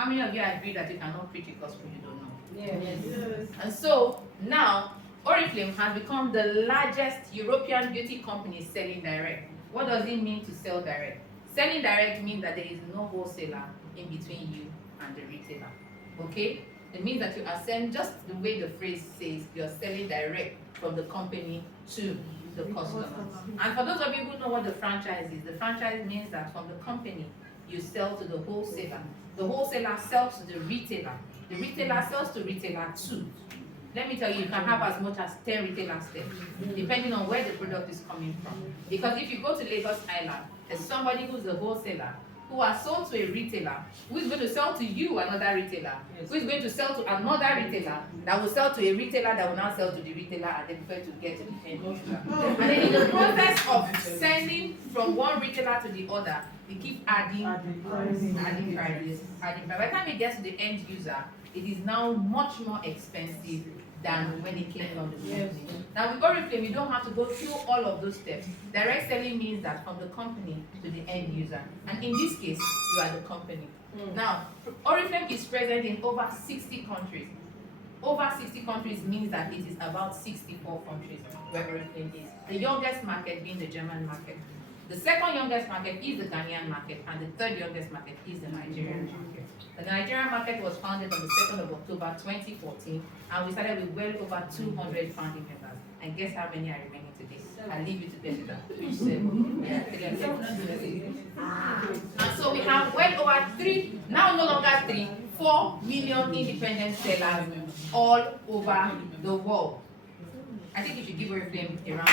How many of you agree that you cannot preach a gospel you don't know? Yes. And so now Oriflame has become the largest European beauty company selling direct. What does it mean to sell direct? Selling direct means that there is no wholesaler in between you and the retailer. Okay? It means that you are selling, just the way the phrase says, you're selling direct from the company to the customer. And for those of you who know what the franchise is, the franchise means that from the company you sell to the wholesaler. The wholesaler sells to the retailer. The retailer sells to retailer 2. Let me tell you, you can have as much as 10 retailers there, depending on where the product is coming from. Because if you go to Lagos Island, there's somebody who's a wholesaler who has sold to a retailer, who is going to sell to you another retailer, who is going to sell to another retailer, that will sell to a retailer that will now sell to the retailer and then prefer to get to the end user. And then in the process of sending from one retailer to the other, they keep adding prices. By the time it gets to the end user, it is now much more expensive than when it came from the company. Now with Oriflame, you don't have to go through all of those steps. Direct selling means that from the company to the end user. And in this case, you are the company. Now, Oriflame is present in over 60 countries. Over 60 countries means that it is about 64 countries where Oriflame is. The youngest market being the German market. The second youngest market is the Ghanaian market, and the third youngest market is the Nigerian market. The Nigerian market was founded on the 2nd of October 2014, and we started with well over 200 founding members. And guess how many are remaining today? I'll leave you to guess that. Which 7? And so we have well over 3, now no longer 3, 4 million independent sellers all over the world. I think you should give Oriflame a round.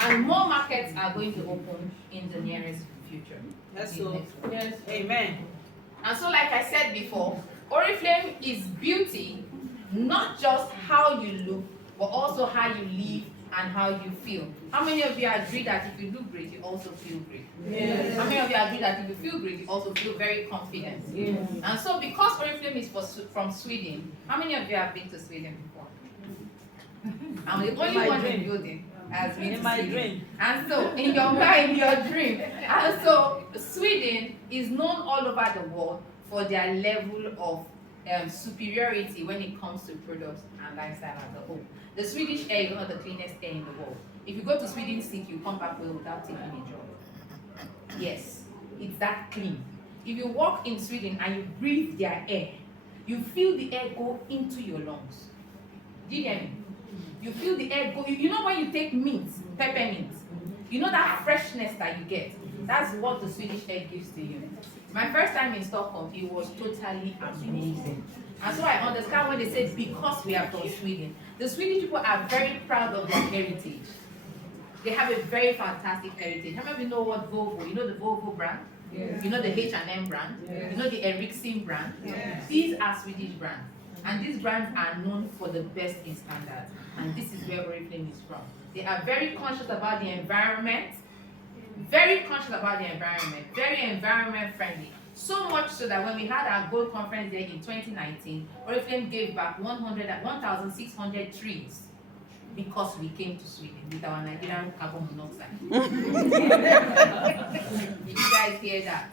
And more markets are going to open in the nearest future. Yes, so. Yes. Amen. And so, like I said before, Oriflame is beauty, not just how you look, but also how you live and how you feel. How many of you agree that if you look great, you also feel great? Yes. How many of you agree that if you feel great, you also feel very confident? Yes. And so, because Oriflame is from Sweden, how many of you have been to Sweden before? I'm the only one in the building. As in my dream. And so, in your mind, your dream. And so, Sweden is known all over the world for their level of superiority when it comes to products and lifestyle as a whole. The Swedish air is one of the cleanest air in the world. If you go to Sweden sick, you come back well without taking a job. Yes, it's that clean. If you walk in Sweden and you breathe their air, you feel the air go into your lungs. Do you hear me? You feel the air go. You know when you take mint, peppermint, you know that freshness that you get. That's what the Swedish air gives to you. My first time in Stockholm, it was totally amazing. And so I understand when they say because we are from Sweden. The Swedish people are very proud of their heritage. They have a very fantastic heritage. How many of you know what Volvo? You know the Volvo brand? Yes. You know the H&M brand? Yes. You know the Ericsson brand? Yes. These are Swedish brands. And these brands are known for the best in standards. And this is where Oriflame is from. They are very conscious about the environment. Very conscious about the environment. Very environment friendly. So much so that when we had our gold conference there in 2019, Oriflame gave back 1,600 trees because we came to Sweden with our Nigerian carbon monoxide. Did you guys hear that?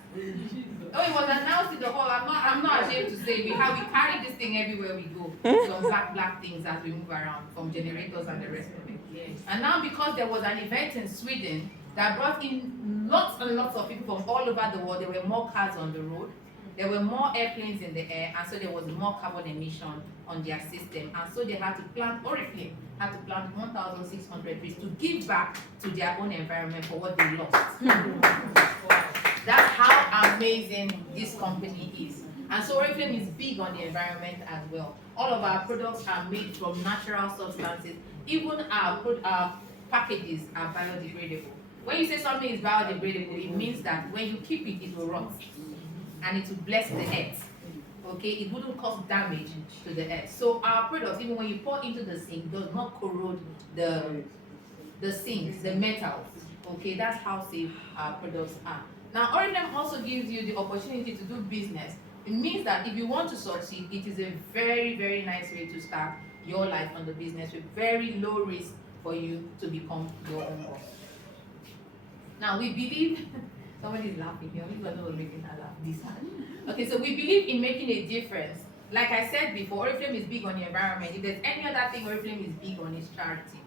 Oh, it was announced in the hall. I'm not ashamed to say we carry this thing everywhere we go. Some black things as we move around, from generators and the rest of it. Yes. And now because there was an event in Sweden that brought in lots and lots of people from all over the world, there were more cars on the road, there were more airplanes in the air, and so there was more carbon emission on their system. And so they had to plant, Oriflame had to plant 1,600 trees to give back to their own environment for what they lost. That's how amazing this company is. And so Oriflame is big on the environment as well. All of our products are made from natural substances. Even our packages are biodegradable. When you say something is biodegradable, it means that when you keep it, it will rot. And it will bless the earth. Okay, it wouldn't cause damage to the earth. So our products, even when you pour into the sink, does not corrode the sinks, the metals. Okay, that's how safe our products are. Now, Oriflame also gives you the opportunity to do business. It means that if you want to succeed, it is a very, very nice way to start your life on the business with very low risk for you to become your own boss. Now, we believe Somebody's laughing. The only person who was making her laugh. This one. Okay, so we believe in making a difference. Like I said before, Oriflame is big on the environment. If there's any other thing Oriflame is big on, is charity.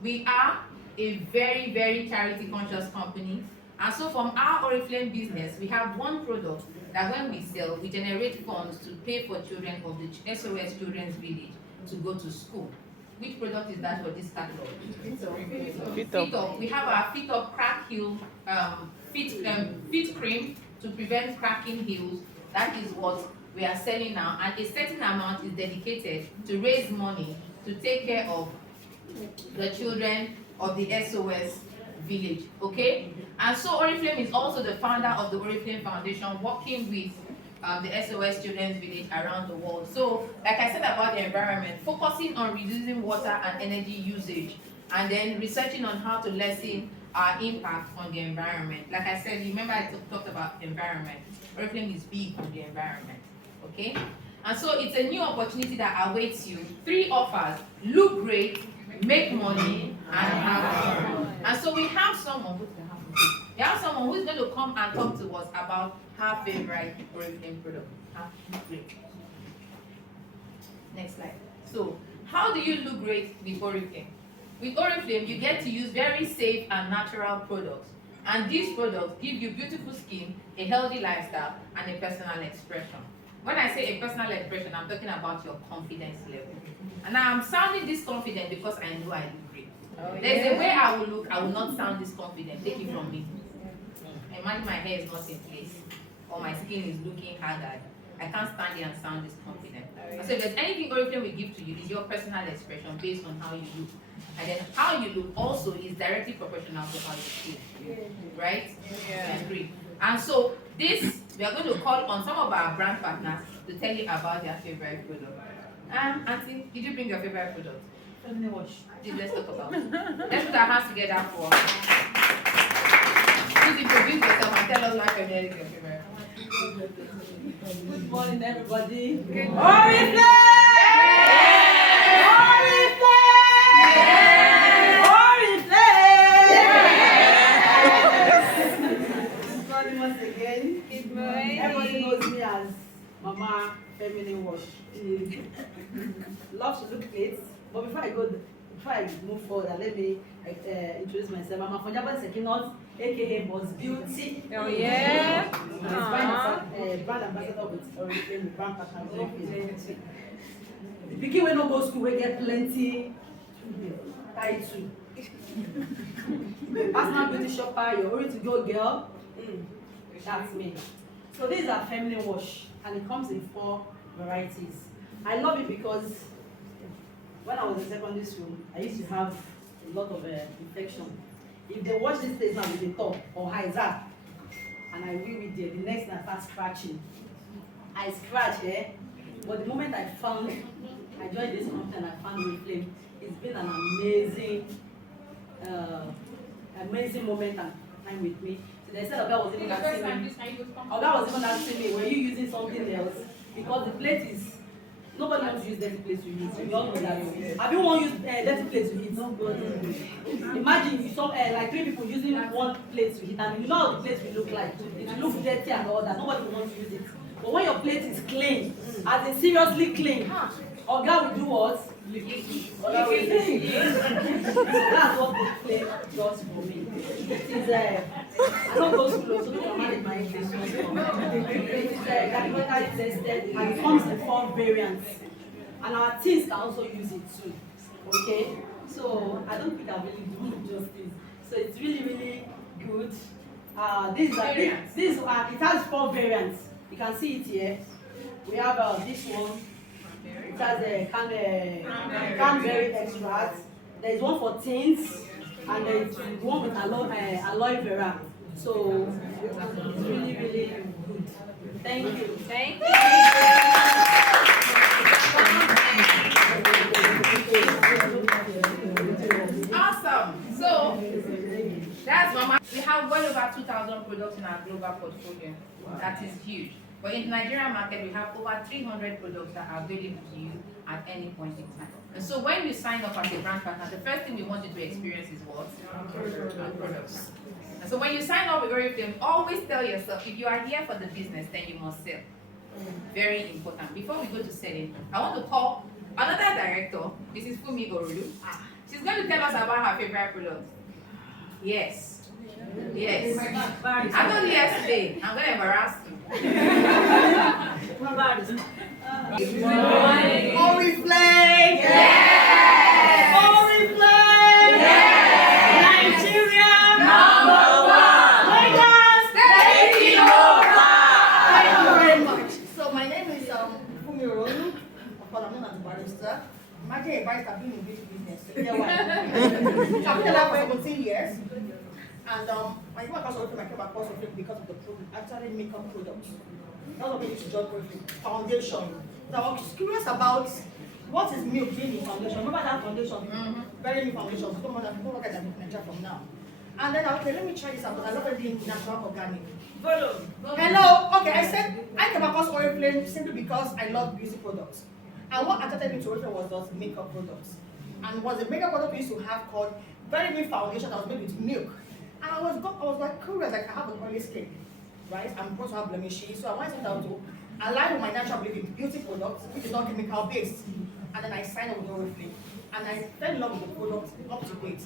We are a very, very charity conscious company. And so from our Oriflame business, we have one product that when we sell, we generate funds to pay for children of the SOS Children's Village to go to school. Which product is that for this catalog? Fit Up. We have our Fit Up Crack Heel Fit Cream to prevent cracking heels. That is what we are selling now, and a certain amount is dedicated to raise money to take care of the children of the SOS Village. Okay, and so Oriflame is also the founder of the Oriflame Foundation, working with the SOS Children's Village around the world. So, like I said about the environment, focusing on reducing water and energy usage, and then researching on how to lessen our impact on the environment. Like I said, remember I talked about environment. Oriflame is big on the environment. Okay, and so it's a new opportunity that awaits you. 3 offers: look great, make money, and have fun. And so we have someone who's going to come and talk to us about her favorite Oriflame product. Great. Next slide. So, how do you look great with Oriflame? With Oriflame, you get to use very safe and natural products. And these products give you beautiful skin, a healthy lifestyle, and a personal expression. When I say a personal expression, I'm talking about your confidence level. And I'm sounding this confident because I know I look great. There's a way I will look, I will not sound this confident. Take it from me. Imagine my hair is not in place, or my skin is looking haggard. I can't stand here and sound this confident. So if there's anything Oriflame will give to you, is your personal expression based on how you look. And then how you look also is directly proportional to how you feel. Right? Yeah. Agree. And so this, we are going to call on some of our brand partners to tell you about their favorite product. Auntie, did you bring your favorite product? Let's talk about it. Let's put our hands together for. Please introduce yourself and tell us why your favorite. Good morning, everybody. Good morning. Oriflame! Good morning once again. Good morning. Everybody knows me as Mama Feminine Wash. Love to look great, but before I move forward, let me introduce myself. I'm a Fonjaba Sekinot, aka Boss Beauty. Oh yeah. Brand ambassador with Oriflame, brand partner with Oriflame. The pikin wey no go school, we get plenty title. Personal beauty shopper, you're ready to go, girl. That's me. So these are feminine wash, and it comes in 4 varieties. I love it because when I was in secondary school, I used to have a lot of infection. If they wash this place now with the top or hyzer, and I will with there, the next thing I start scratching. I scratch here, but the moment I joined this company and I found Oriflame, it's been an amazing moment and time with me. So they said Oga was even asking me, were you using something else? Because the plate is, nobody wants to use dirty plates to eat. We all know that. Have you want to use dirty plates to eat? Nobody. Imagine you saw like 3 people using one plate to eat, and you know how the plate will look like. It will look dirty and all that. Nobody wants to use it. But when your plate is clean, as in seriously clean, Oga will do what? Oga will do. That's what the plate does for me. It is I don't go to school, so don't manage my English. It is categorically tested, and it comes in 4 variants. And our teens can also use it too. Okay? So I don't think I really do justice. So it's really, really good. It has 4 variants. You can see it here. We have this one. It has a cranberry extract. There is one for teens, and there is one with aloe vera. So it's really, really good. Thank you. Thank you. Awesome. So that's Mama. We have well over 2,000 products in our global portfolio. Wow. That is huge. But in the Nigerian market, we have over 300 products that are available to you at any point in time. And so when you sign up as a brand partner, the first thing we want you to experience is what? Our products. And so when you sign up with Oriflame, always tell yourself, if you are here for the business, then you must sell. Very important. Before we go to selling, I want to call another director, Mrs. Fumi Orulu. She's going to tell us about her favorite products. Yes. Yes. I told you yesterday, I'm going to embarrass you. Oriflame! Yes! Oriflame! Yes! Nigeria! #1! Lagos! Taking over! Thank you very much. So my name is Fumi Orolu. Of course, I'm known as a barrister. Imagine a barrister being in beauty business. So you know why? So I've been alive for 17 years. And when I came across Oriflame, I came across Oriflame because of the product, actually makeup products. That's what made me to join Oriflame. Foundation. So I was curious about what is milk doing in foundation. Remember that foundation? Very new foundation. So don't look at that Nigeria from now. And then okay, let me try this out because I love everything natural organic. Hello. Okay, I said I came across Oriflame simply because I love beauty products. And what attracted me to Oriflame was those makeup products. And was a makeup product we used to have called very new foundation that was made with milk. And I was like curious, like I have an oily skin, right? I'm supposed to have blemishes, so I wanted something to align with my natural beauty products, which is not chemical based. And then I signed up with Oriflame, and I fell in love with the product up to date.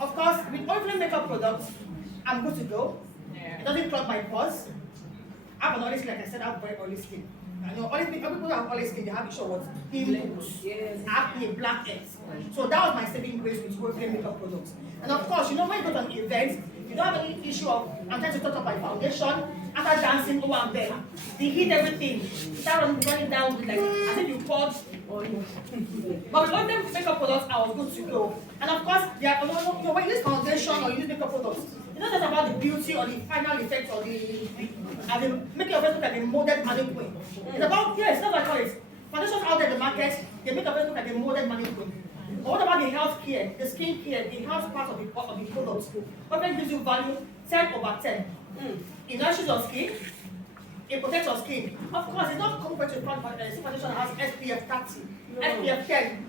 Of course, with Oriflame makeup products, I'm good to go. It doesn't clog my pores. I have an oily skin, like I said, I have very oily skin. And you know, people who have oily skin, they have issue with pimples, acne, blackheads. So that was my saving grace with Oriflame makeup products. And of course, you know, when you go to an event, you don't have any issue of I'm trying to touch up my foundation after dancing over and there. They hit everything. That was running down with like as if you poured. But with Oriflame makeup products, I was good to go. And of course, you know, when you use foundation or you use makeup products, it's not just about the beauty or the final effect or the making your face look like a modern mannequin. It's about yes, that's what I call it. Foundations out there in the market, they make your face look like a modern mannequin. But what about the health care, the skin care, the health part of the products? Oriflame gives you value 10/10. It nourishes your skin, it protects your skin. Of course, it's not common to plant foundation that has SPF 30, SPF 10.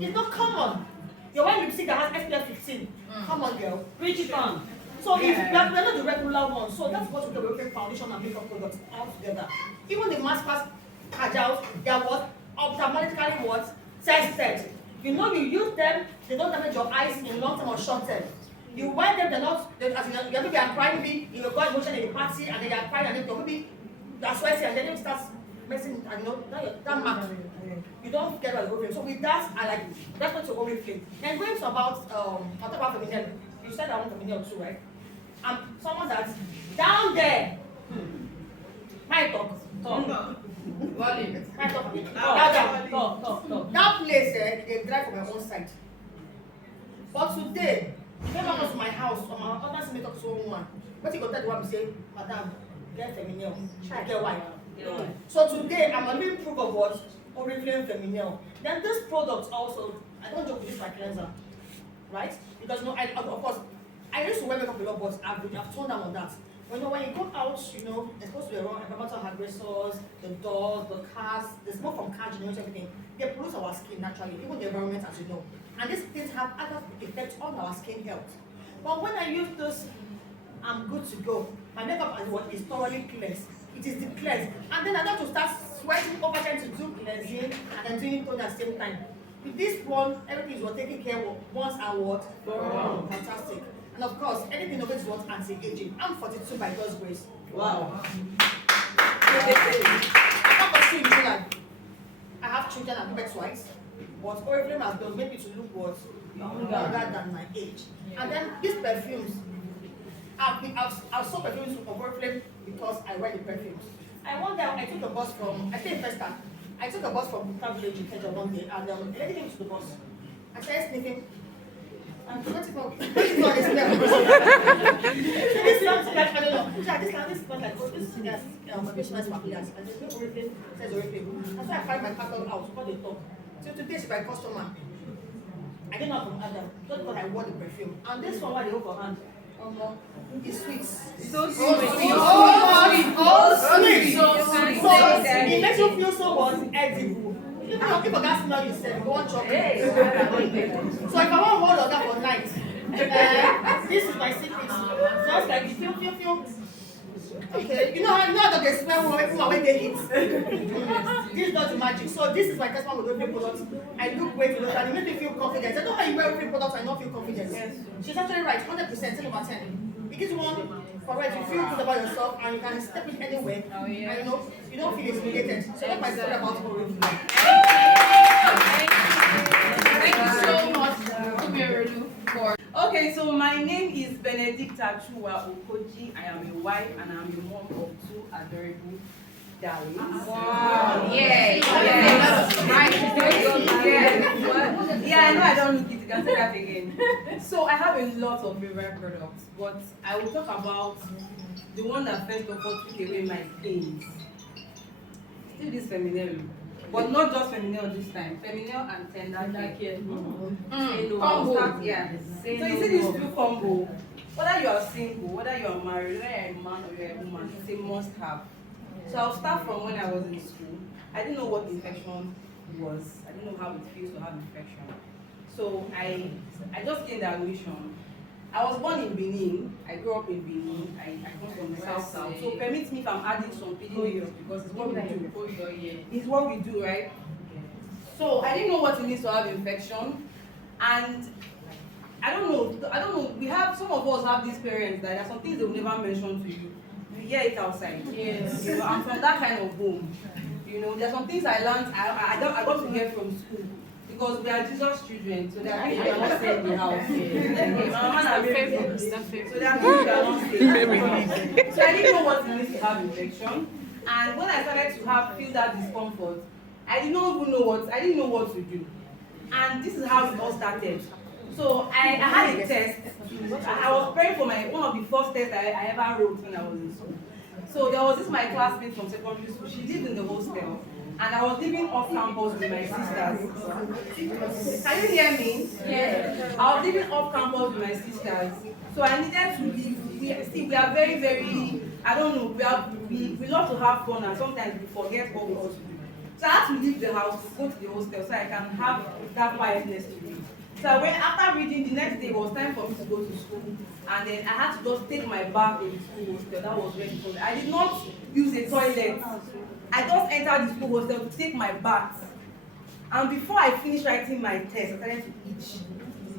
It's not common. You're wearing lipstick that has SPF 15. Come on, girl. Reach it on. So if we're not the regular one, so that's what we do with foundation and makeup products all together. Even the mass pass kajals, they are what? Ophthalmologically what? Tested. You know you use them, they don't damage your eyes in long term or short term. You wear them, they're not, as you maybe are crying, maybe you got emotion in the party and then you're crying and then maybe you're sweaty and then you start messing and you know, that mark. You don't get what Oriflame. So with that, I like, that's what Oriflame. And going to about, I'll talk about feminine. You said I want feminine too, right? I'm someone that's down there. My talk. Volume. My talk. That place, they drive from my own side. But today, if you come to my house, or my husband make up to someone, what you go tell the one say, Madam, get feminine, get white. So today, I'm a little proof of what Oriflame feminine. Then this product also, I don't joke with this my cleanser, right? Because no, of course, I used to wear makeup a lot, but I've toned down on that. When you go out, you know, there's supposed to be around environmental aggressors, the dogs, the cars, the smoke from cars, generation, everything. They pollute our skin naturally, even the environment, as you know. And these things have other effects on our skin health. But when I use this, I'm good to go. My makeup is thoroughly cleansed. It is the cleanse. And then I have to start sweating over time to do cleansing and then doing tone at the same time. With this one, everything is taken care of once and what? Fantastic. And of course, anything of it is what anti-aging. I'm 42 by God's grace. Wow. I have children and back twice, but Oriflame has been made me to look what younger than my age. And then these perfumes, I've sold perfumes from Oriflame because I wear the perfumes. I took a bus from, I stay in Festa. I took a bus from Town Village in Kenya one day, and the lady came to the bus. I started sniffing. I'm forgetting what this smell. This smells like, I don't know. This smells like, this smells papillas. And there's no Oriflame, says Oriflame. And so I find my catalog out, what they talk. So today she's my customer. I didn't know from Adam, just because I wore the perfume. And this one, what they hold for hand, it's sweet. So sweet. So sweet. So it makes you feel so what? Edible. If people got smell you said, go on chocolate. So if I want hold on that for night, this is my secret. Just like not the smell when they eat. This is not the magic. So this is my customer with Oriflame products. I look great with it and it makes me feel confident. I know how you wear Oriflame products and not feel confident. Yes. She's actually right, 100%, 10 over 10. It gives one correct, you feel good about yourself and you can step in anywhere. Oh, yeah. And you don't feel intimidated. So that's my story about Oriflame. Thank you so much, Kumirolu, for. Okay, so my name is Benedicta Chua Okoji. I am a wife and I'm a mom of 2 adorable darlings. Wow. Yeah. Yeah, I know I don't look it. You can say that again. So I have a lot of favorite products, but I will talk about the one that first of all took away my pains. Still this feminine. But not just feminine this time. Feminine and tender care. Yeah. So you see this 2 combo. Whether you are single, whether you are married, whether you are a man or you are a woman, it's a must-have. So I'll start from when I was in school. I didn't know what infection was. I didn't know how it feels to have infection. So I just gained the admission. I was born in Benin. I grew up in Benin. I come from the south. So permit me if I'm adding some PDA because it's what we do. It's what we do, right? So I didn't know what it means to have infection, and I don't know. We have some of us have these parents that there are some things they will never mention to you. You hear it outside. Yes. You know, I'm from that kind of home. You know, there's some things I learned. I got to hear from school. Because we are Jesus' children, so there are things we are not saying in the house. So there are things we are not saying. So I didn't know what it means to have infection. And when I started to feel that discomfort, I didn't know what to do. And this is how it all started. So I had a test. I was preparing for one of the first tests I ever wrote when I was in school. So there was my classmate from secondary school. She lived in the hostel. And I was living off campus with my sisters. Can you hear me? Yes. I was living off campus with my sisters. So I needed to leave. We are very, very, I don't know, we love to have fun and sometimes we forget what we ought to do. So I had to leave the house to go to the hostel so I can have that quietness to read. So after reading, the next day it was time for me to go to school. And then I had to just take my bath in the school hostel. That was very fun. I did not use a toilet. I just entered the school hostel to take my bath. And before I finished writing my test, I started to itch.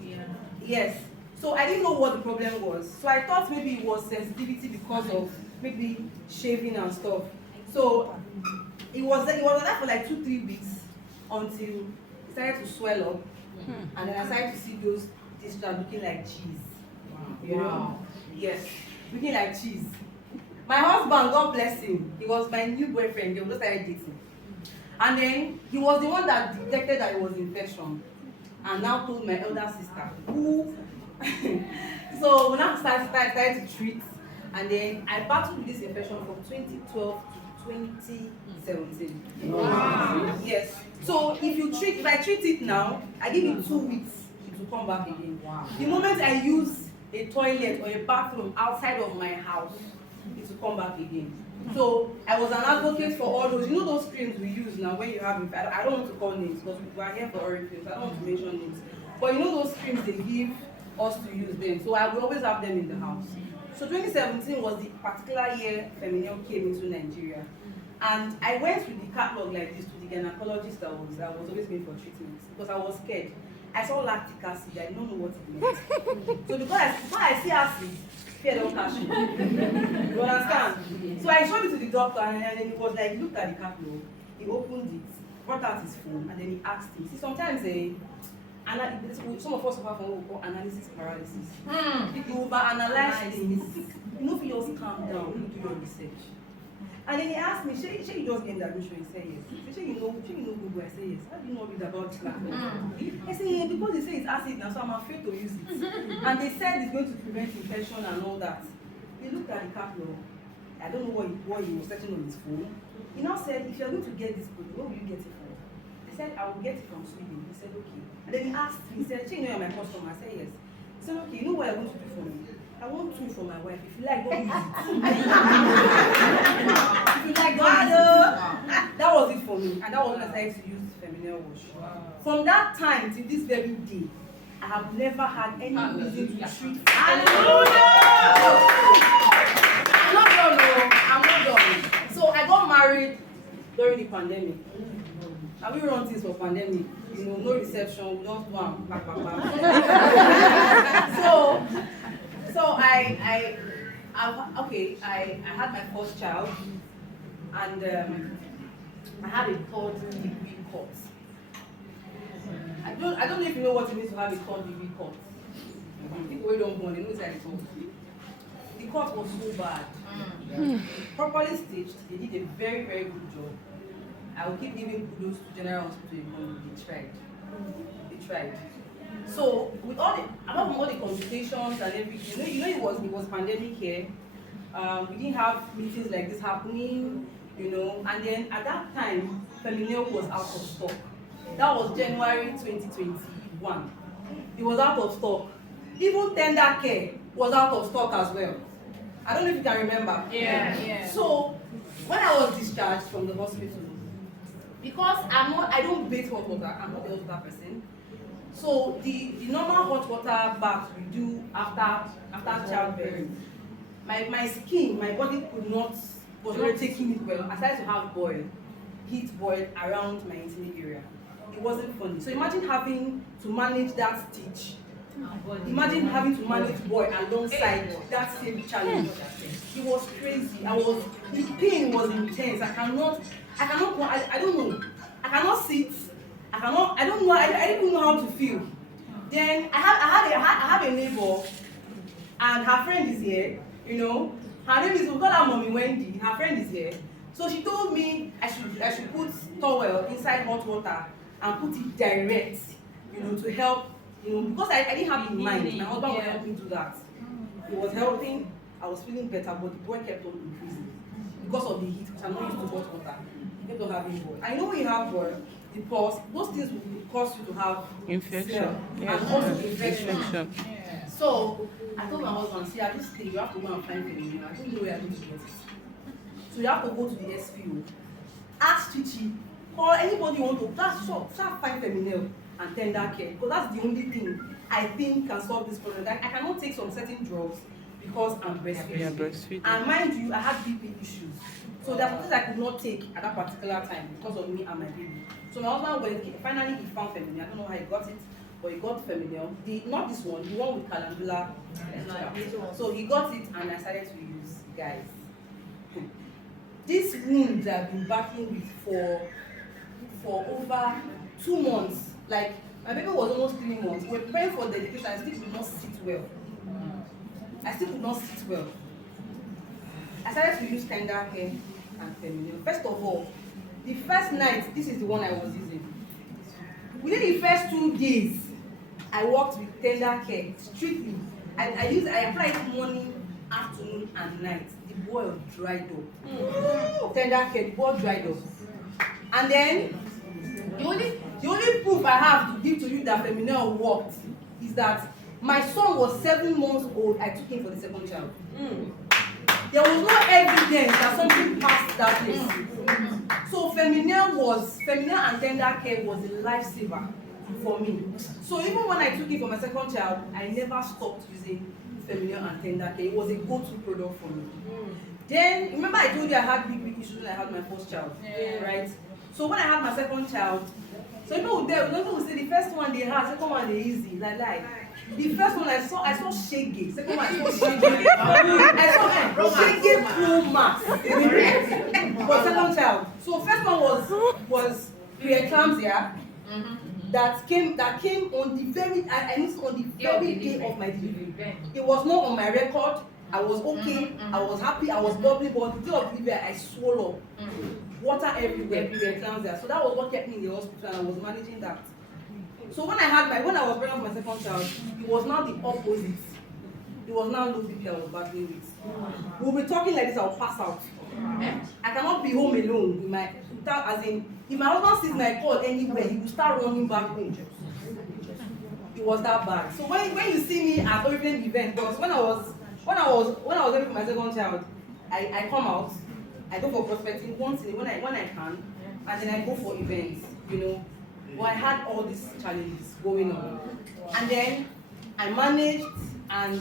Yeah. Yes. So I didn't know what the problem was. So I thought maybe it was sensitivity because of maybe shaving and stuff. So it was like that for like 2-3 weeks until it started to swell up. And then I started to see those distracts looking like cheese. You know? Yes. Looking like cheese. My husband, God bless him, he was my new boyfriend. They just started dating. And then he was the one that detected that it was infection. And now told my elder sister, who so when I started to treat, and then I battled with this infection from 2012 to 2017. Wow. Yes. So if I treat it now, I give it 2 weeks, it will come back again. Wow. The moment I use a toilet or a bathroom outside of my house, it will come back again. So I was an advocate for all those, those creams we use now when you have, I don't want to call names because we are here for Oriflame, so I don't want to mention names. But those creams they give us to use them, so I will always have them in the house. So 2017 was the particular year Feminine came into Nigeria. And I went with the catalog like this to the gynecologist that was always going for treatment because I was scared. I saw lactic acid, I don't know what it meant. So because I see acid, fear don't catch me. You understand? So I showed it to the doctor and then he was like, he looked at the catalog, he opened it, brought out his phone, and then he asked him. See, sometimes some of us suffer from what we call analysis paralysis. You overanalyze things. If you just calm down, you do your research. And then he asked me, Shay, you just gained admission? He said yes. Shay, you know Google? I said yes. How do you know read about this laptop? I said yeah, because they say it's acid now, so I'm afraid to use it. And they said it's going to prevent infection and all that. He looked at the catalog. I don't know what he was searching on his phone. He now said, if you're going to get this product, where will you get it from? I said, I will get it from Sweden. He said, okay. And then he asked me, he said, Shay, you know you're my customer? I said yes. He said, okay, you know what you're going to do for me? I want 2 for my wife. If you like, don't use it. If you like, don't use it. That was it for me. And that was when I started to use Feminine wash. From that time to this very day, I have never had any reason to treat. Hallelujah! I'm not done. So pandemic. Have we run things for pandemic? You know, no reception, we just one, back. So I had my first child, and I had a third degree cut. I don't know if you know what it means to have a third degree cut. People who don't know, they know it's like the cut was so bad. Properly stitched, they did a very, very good job. I will keep giving kudos to General Hospital. They tried. So with all the complications and everything, you know it was pandemic here. We didn't have meetings like this happening, you know. And then at that time, Feminel was out of stock. That was January 2021. It was out of stock. Even Tender Care was out of stock as well. I don't know if you can remember. Yeah. So when I was discharged from the hospital, because I don't bathe hot water, I'm not a hot water person. So the normal hot water bath we do after childbearing, my skin, my body was not taking it well. I started to have heat boil around my intimate area. It wasn't funny. So imagine having to manage that stitch. Imagine having to manage boil alongside that same challenge. It was crazy. The pain was intense. I don't know. I cannot sit. I don't know. I didn't know how to feel. Then I have a neighbor, and her friend is here. You know, her name is, we call her Mommy Wendy. Her friend is here. So she told me I should put towel inside hot water and put it direct, you know, to help, you know, because I didn't have it in mind. My husband would help me do that. It was helping. I was feeling better, but the boy kept on increasing because of the heat, because I'm not used to hot water. He kept on having boil. I know when you have boil, the pus, those things will cause you to have infection. And also infection. So I told my husband, see, at this stage, you have to go and find Feminel. I don't know where I'm going to get it. So you have to go to the SPO, ask Chichi, or anybody you want to, start find Feminel and Tender Care, because that's the only thing I think can solve this problem. I cannot take some certain drugs because I'm breastfeeding. And mind you, I had BP issues. So there are things I could not take at that particular time because of me and my baby. So my husband went, finally he found Feminel. I don't know how he got it, but he got Feminel. Not this one, the one with calendula. So he got it and I started to use, guys. These wounds I've been battling with for over 2 months. Like, my baby was almost 3 months. We're praying for dedication. I still could not sit well. I started to use Tender Care and Feminel. First of all, the first night, this is the one I was using. Within the first 2 days, I worked with Tender Care strictly. I applied it morning, afternoon, and night. The boil dried up. Tender Care, the boil dried up. And then the only proof I have to give to you that Feminel worked is that my son was 7 months old. I took him for the second child. There was no evidence that something passed that place. So Feminel and Tender Care was a lifesaver for me. So even when I took it for my second child, I never stopped using Feminel and Tender Care. It was a go-to product for me. Then remember I told you I had big issues when I had my first child, right? So when I had my second child, so people would say the first one they had, second one they easy, like. The first one I saw Shaggy. Second one I saw Shaggy. I saw Shaggy Pro Max. For second child. So first one was preeclampsia that came on the very I noticed on the very day of my delivery. It was not on my record. I was okay. I was happy. I was bubbly, but the day of delivery I swole up. Water everywhere, preeclampsia. So that was what kept me in the hospital, and I was managing that. So when I was pregnant with my second child, it was now the opposite. It was now low BP I was battling with. We'll be talking like this, I'll pass out. I cannot be home alone if my husband sees my call anywhere, he will start running back home. It was that bad. So when you see me at Oriflame event, because when I was having for my second child, I come out, I go for prospecting once in when I can, and then I go for events, you know. Well, I had all these challenges going on, and then I managed, and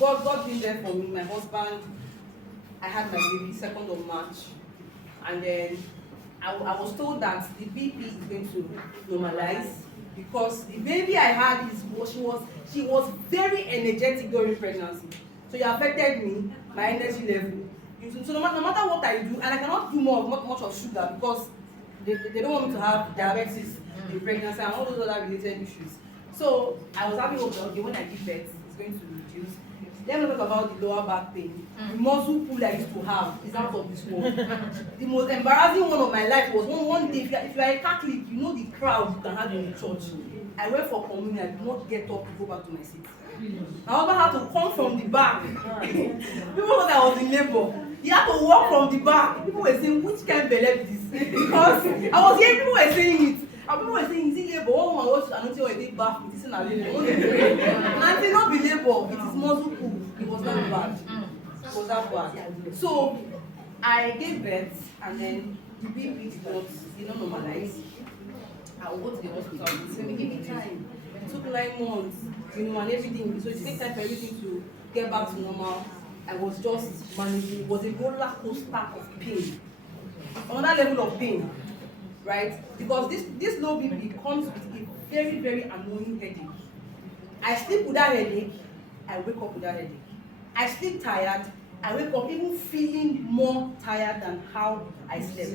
God been there for me. My husband, I had my baby 2nd of March, and then I was told that the BP is going to normalize because the baby I had she was very energetic during pregnancy. So it affected me, my energy level. So no matter what I do, and I cannot do much of sugar because they don't want me to have diabetes in pregnancy and all those other related issues. So I was having hope that okay, when I give birth, it's going to reduce. Let me talk about the lower back pain. The muscle pull I used to have is out of this world. The most embarrassing one of my life was one day, if you are a Catholic, you know the crowd you can have in the church. I went for communion, I did not get up to go back to my seat. My husband had to come from the back. People thought I was in labor. He had to walk from the back. People were saying, which kind of belle is this? Because I was hearing people were saying it. And people were saying, is it labor? One woman was announcing when they bath, it isn't a labor. And I did not be labor, it is muscle pull. It was not bad. It was that bad. So I gave birth and then the BP did not normalize. I will go to the hospital. They said, give me time. It took 9 months, and everything. So it takes time for everything to get back to normal. I was just managing. It was a roller coaster of pain. Another level of pain, right? Because this low BP comes with a very, very annoying headache. I sleep with that headache, I wake up with that headache. I sleep tired, I wake up even feeling more tired than how I slept.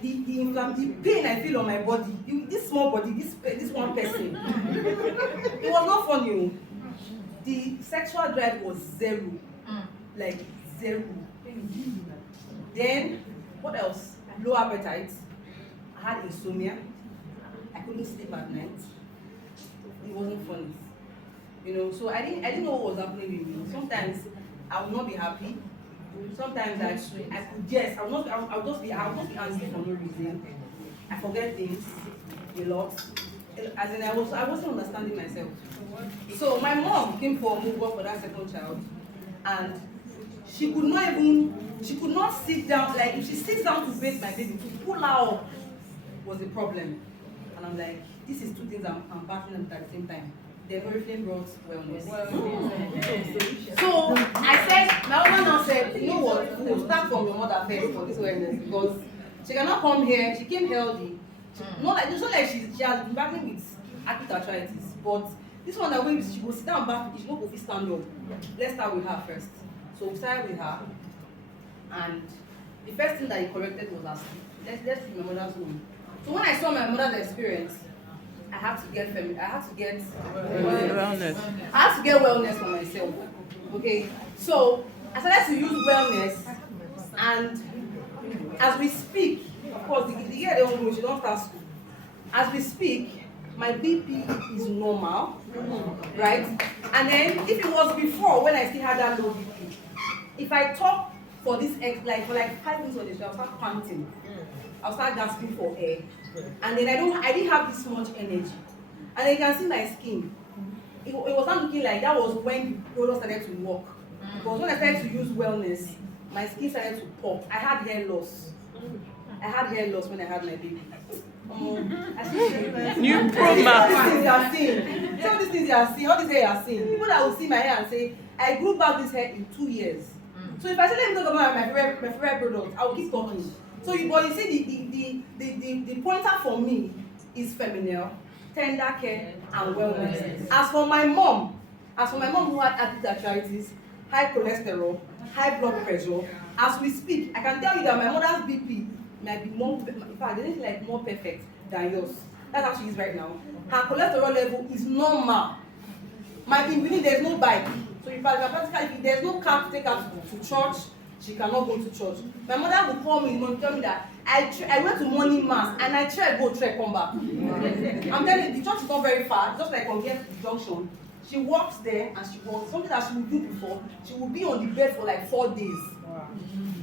The pain I feel on my body, this small body, this one person, it was not funny. The sexual drive was zero, like zero. Then, what else? Low appetite. I had insomnia. I couldn't sleep at night. It wasn't funny. So I didn't know what was happening with me. Sometimes I would not be happy. Sometimes I could guess. I would just be angry for no reason. I forget things a lot. As in I wasn't understanding myself. So my mom came for move-up for that second child, and she could not sit down. Like if she sits down to bathe my baby, to pull her up was a problem. And I'm like, this is two things I'm battling with at the same time. The Oriflame brought wellness. So I said, my mother now said, you know what, we'll start from your mother first for this wellness because she cannot come here. She came healthy. It's not like she has been battling with acute arthritis, but this one that way she will sit down back, she won't go fit stand up. Let's start with her first. So we started with her, and the first thing that he corrected was her sleep. Let's see my mother's room. So when I saw my mother's experience, I had to get wellness. I had to get wellness for myself. Okay, so I started to use wellness, and as we speak, of course, the year they don't know, she don't start school. As we speak, my BP is normal, right? And then if it was before when I still had that low BP, if I talk for this for 5 minutes on the show, I'll start panting. I'll start gasping for air. And then I didn't have this much energy. And you can see my skin. It was not looking like that was when the product started to work. Because when I started to use wellness, my skin started to pop. I had hair loss. When I had my baby. New Pro-Max. Some of these things you are seeing, all these hair you are seeing. People that will see my hair and say, I grew back this hair in 2 years. So if I say let me talk about my favorite product, I will keep talking. So but you see the pointer for me is feminine, tender care, and wellness. As for my mom who had acute arthritis, high cholesterol, high blood pressure, as we speak, I can tell you that my mother's BP might be more, in fact, they like more perfect than yours. That's how she is right now. Her cholesterol level is normal. There's no bike. So if there's no car to take her to church, she cannot go to church. My mother will call me and tell me that I went to morning mass and I tried go come back. I'm telling you, the church is not very far, just like from here to the junction. She walks there and she walks. Something that she would do before, she would be on the bed for like 4 days.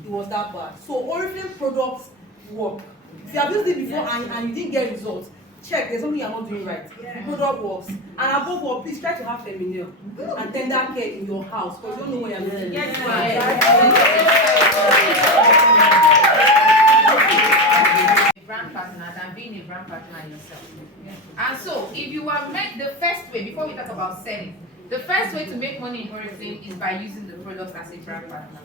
It was that bad. So Oriflame products work. If you have used it before and you didn't get results, check, there's something you're not doing right. The product works. And above all, please try to have feminine and tender care in your house because you don't know what you're doing. Brand partner than being a brand partner yourself. And so, if you are make the first way, before we talk about selling, the first way to make money in Oriflame is by using the products as a brand partner.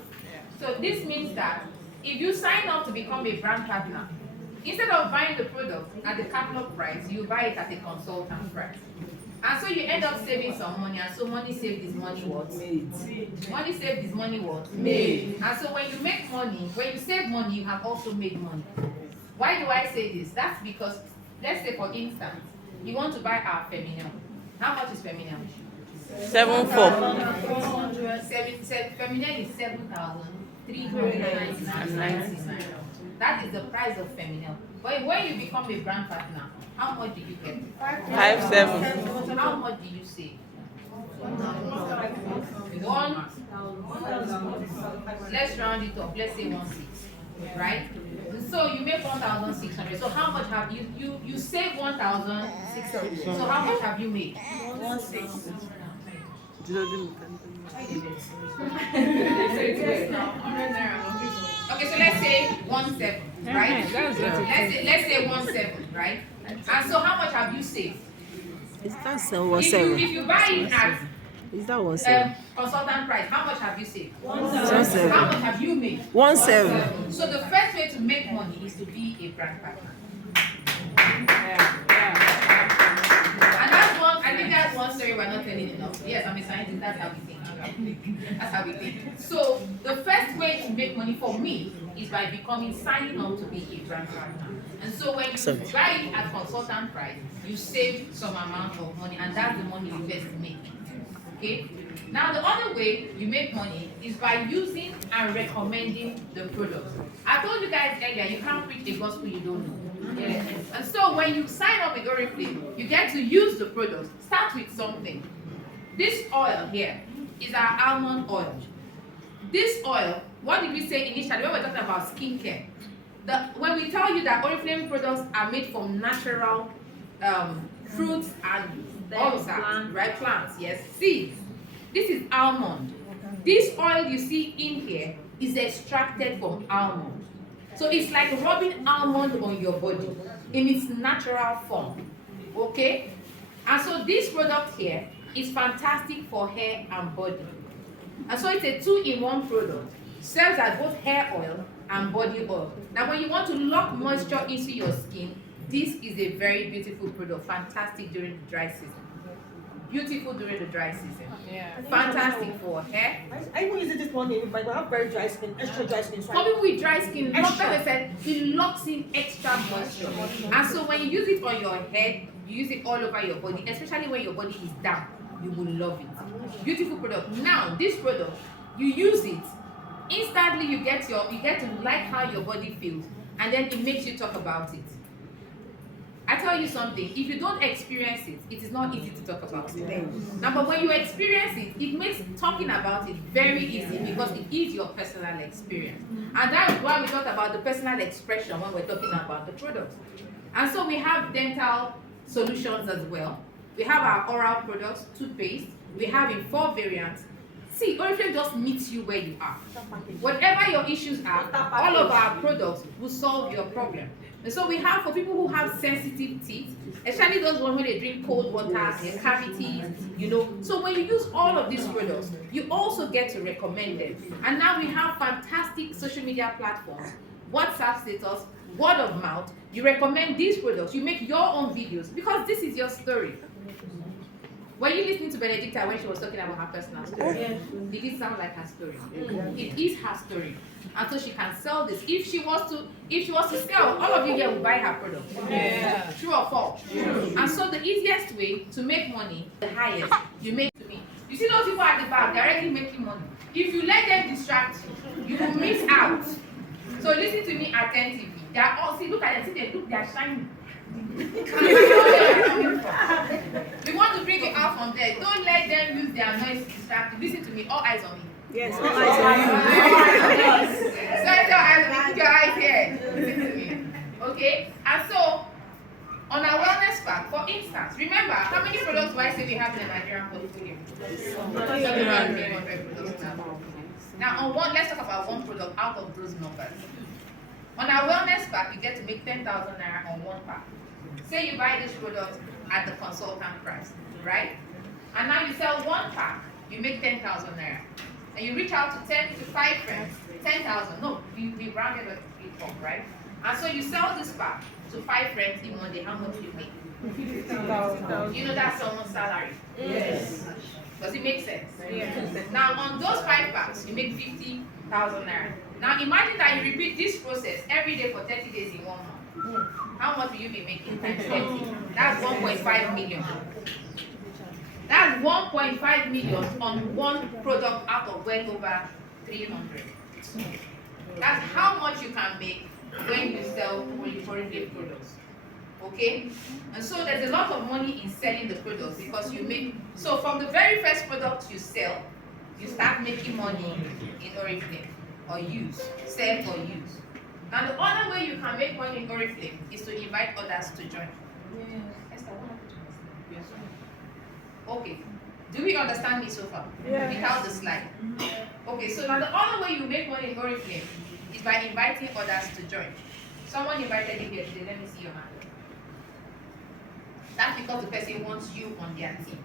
So this means that if you sign up to become a brand partner, instead of buying the product at the catalog price, you buy it at a consultant price. And so you end up saving some money, and so money saved is money what? Made. Money saved is money what? Made. And so when you make money, when you save money, you have also made money. Why do I say this? That's because, let's say for instance, you want to buy our feminine. How much is feminine? 7,400. Feminine is 7,399. That is the price of feminine. But when you become a brand partner, how much do you get? 5,700. How much do you save? Let's round it up. Let's say 1,600, right? So you make 1,600. So how much have you save 1,600? So how much have you made? 1,600. Okay, so let's say 1,700, right? Let's say 1,700, right? And so how much have you saved? Is that 1,700? If you buy it at Is that 1,700? consultant price, how much have you saved? 1,700. How much have you made? 1,700. So the first way to make money is to be a brand partner. And that's one, I think that's one story we're not telling enough. Yes, I'm a scientist, that's how we think. That's how we think. So the first way to make money for me is by signing up to be a brand partner. And so when you buy it at consultant price, you save some amount of money, and that's the money you first make. Okay? Now the other way you make money is by using and recommending the product. I told you guys earlier, you can't preach the gospel you don't know. Yeah. And so when you sign up with Oriflame, you get to use the product. Start with something. This oil here is our almond oil. This oil, what did we say initially when we were talking about skincare? When we tell you that Oriflame products are made from natural fruits and all of that, right? Plants, yes, seeds. This is almond. This oil you see in here is extracted from almond. So it's like rubbing almond on your body in its natural form. Okay? And so this product here is fantastic for hair and body. And so it's a 2-in-1 product. Serves as both hair oil and body oil. Now when you want to lock moisture into your skin, this is a very beautiful product. Fantastic during the dry season. Beautiful during the dry season. Yeah. Fantastic for hair. I even use it this morning if I have very dry skin, extra dry skin. For people with dry skin, doctor said it locks in extra moisture. And so when you use it on your head, you use it all over your body, especially when your body is damp, you will love it. Beautiful product. Now this product, you use it, instantly you get to like how your body feels, and then it makes you talk about it. I tell you something, if you don't experience it, it is not easy to talk about it. Now, but when you experience it, it makes talking about it very easy because it is your personal experience. And that's why we talk about the personal expression when we're talking about the product. And so we have dental solutions as well. We have our oral products, toothpaste. We have in 4 variants. See, Oriflame just meets you where you are. Whatever your issues are, all of our products will solve your problem. And so we have for people who have sensitive teeth, especially those ones when they drink cold water, their cavities, So when you use all of these products, you also get to recommend them. And now we have fantastic social media platforms, WhatsApp status, word of mouth. You recommend these products, you make your own videos because this is your story. Were you listening to Benedicta when she was talking about her personal story? Did it sound like her story? It is her story. And so she can sell this. If she was to sell, all of you here will buy her product. Yeah. True or false? True. And so the easiest way to make money, the highest, you make to me. You see those people at the back, they're already making money. If you let them distract you, you will miss out. So listen to me attentively. They are all, look at them, they are shining. We want to bring it out from there. Don't let them use their noise to distract you. Listen to me, all eyes on me. Yes, all eyes on you. Set your eyes on me, keep your eyes here. Listen to me. Okay? And so, on our wellness pack, for instance, remember, how many products do I say we have in the Nigerian portfolio? 700 products now. Now, on one, let's talk about one product out of those numbers. On our wellness pack, you get to make 10,000 naira on one pack. Say you buy this product at the consultant price, right? And now you sell one pack, you make 10,000 naira. and you reach out to 10 to 5 friends, 10,000. No, we rounded it up, right? And so you sell this pack to 5 friends in one day. How much do you make? 50,000. You know that's someone's salary. Yes. Does it make sense? Yes. Now on those 5 packs, you make 50,000 naira. Now imagine that you repeat this process every day for 30 days in 1 month. How much will you be making times 30? That's 1.5 million. That's 1.5 million on one product out of well over 300. That's how much you can make when you sell Oriflame products. Okay? And so there's a lot of money in selling the products because you make, so from the very first product you sell, you start making money in Oriflame or use, sell or use. Now the other way you can make money in Oriflame is to invite others to join. Esther, what happened to us? Okay. Do we understand me so far? Yes. Without the slide. Okay, so now the other way you make money in Oriflame is by inviting others to join. Someone invited you here today, let me see your hand. That's because the person wants you on their team.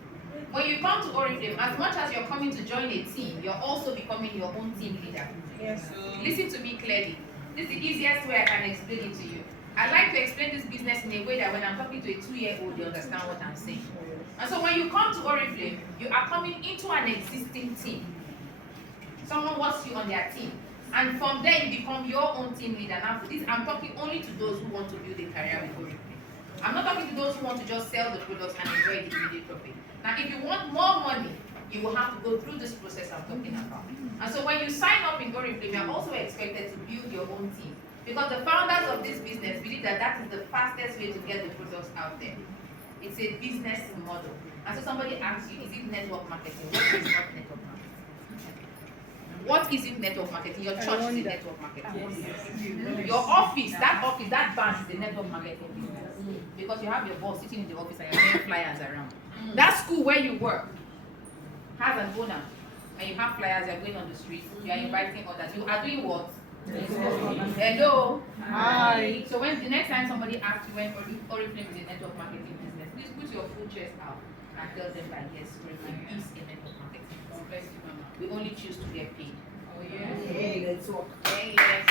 When you come to Oriflame, as much as you're coming to join a team, you're also becoming your own team leader. Yes. Listen to me clearly. This is the easiest way I can explain it to you. I like to explain this business in a way that when I'm talking to a 2-year-old, they understand what I'm saying. And so when you come to Oriflame, you are coming into an existing team. Someone wants you on their team. And from there, you become your own team leader. Now, for this, I'm talking only to those who want to build a career with Oriflame. I'm not talking to those who want to just sell the products and enjoy the immediate profit. Now, if you want more money, you will have to go through this process I'm talking about. And so when you sign up in Oriflame, you are also expected to build your own team. Because the founders of this business believe that that is the fastest way to get the products out there. It's a business model. And so somebody asks you, is it network marketing? What is not network marketing? What is it network marketing? Your church is a network marketing. Yes. Your office, that bank is a network marketing business. Because you have your boss sitting in the office and you're putting flyers around. That school where you work has an owner. And you have flyers, you're going on the street, you are inviting others. You are doing what? Hello. Hi. So when the next time somebody asks you when Oriflame is a network marketing business, please put your full chest out and tell them that yes, Oriflame is a network marketing business. We only choose to get paid. Oh yes. Yeah, let's work. Yes.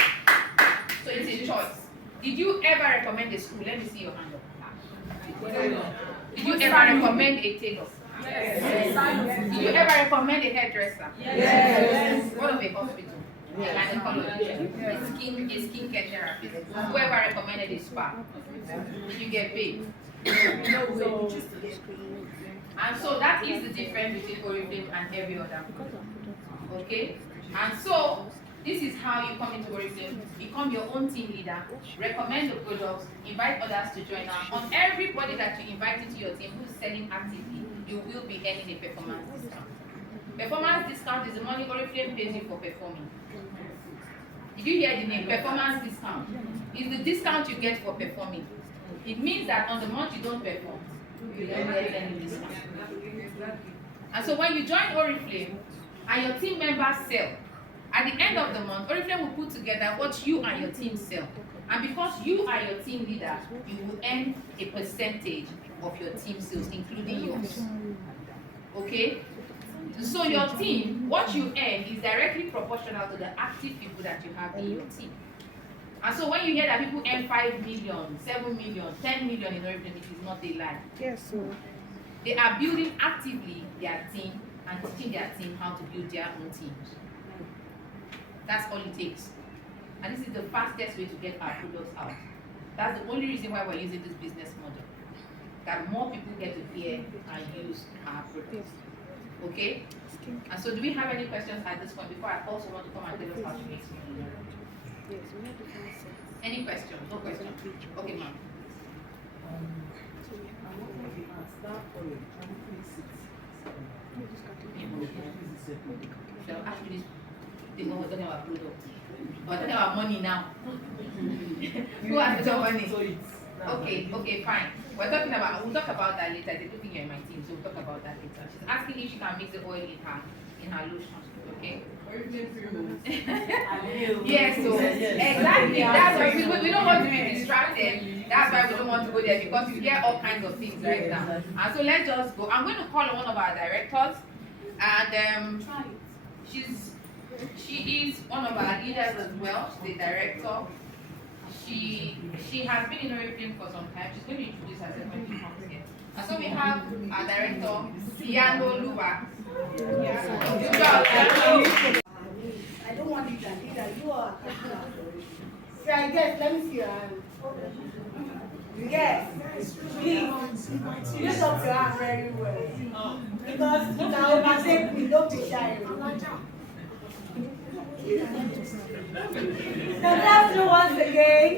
So it's a choice. Did you ever recommend a school? Let me see your hand up. Did you ever recommend a tailor? Yes. Did you ever recommend a hairdresser? Yes. What of a hospital? A gynecologist, a skincare therapist, whoever recommended a spa. Did you get paid? And so that is the difference between Oriflame and every other. Okay? And so this is how you come into Oriflame, become your own team leader, recommend the products, invite others to join us. On everybody that you invite into your team who's selling actively, you will be earning a performance discount. Performance discount is the money Oriflame pays you for performing. Did you hear the name? Performance discount. It's the discount you get for performing. It means that on the month you don't perform, you don't get any discount. And so when you join Oriflame and your team members sell, at the end of the month, Oriflame will put together what you and your team sell. And because you are your team leader, you will earn a percentage of your team sales, including yours. Okay? So your team, what you earn is directly proportional to the active people that you have in your team. And so when you hear that people earn 5 million, 7 million, 10 million in Oriflame, it is not a lie. Yes, sir. They are building actively their team and teaching their team how to build their own teams. That's all it takes. And this is the fastest way to get our products out. That's the only reason why we're using this business model. That more people get to hear and use our products. Okay? And so do we have any questions at this point before I also want to come and tell us how to make money? Any questions? No questions? Okay, ma'am. So actually, they know we're talking about products. We're talking about money now. Who has the money? Okay, fine. We'll talk about that later. They're putting you in my team, so we'll talk about that later. She's asking if she can mix the oil in her lotion. Okay? Yes, so exactly. That's why we don't want to be distracted. That's why we don't want to go there because you hear all kinds of things right now. And so let's just go. I'm going to call on one of our directors, and one of our leaders as well. She's a director. She has been in Oriflame for some time. She's going to introduce herself when she comes here. And so we have our director, Siano Luba. I don't want it and either you are a customer. See, I guess, let me see your hand. Yes, please, use up your hand very well. Because now overtake me, don't be shy. So that's once again.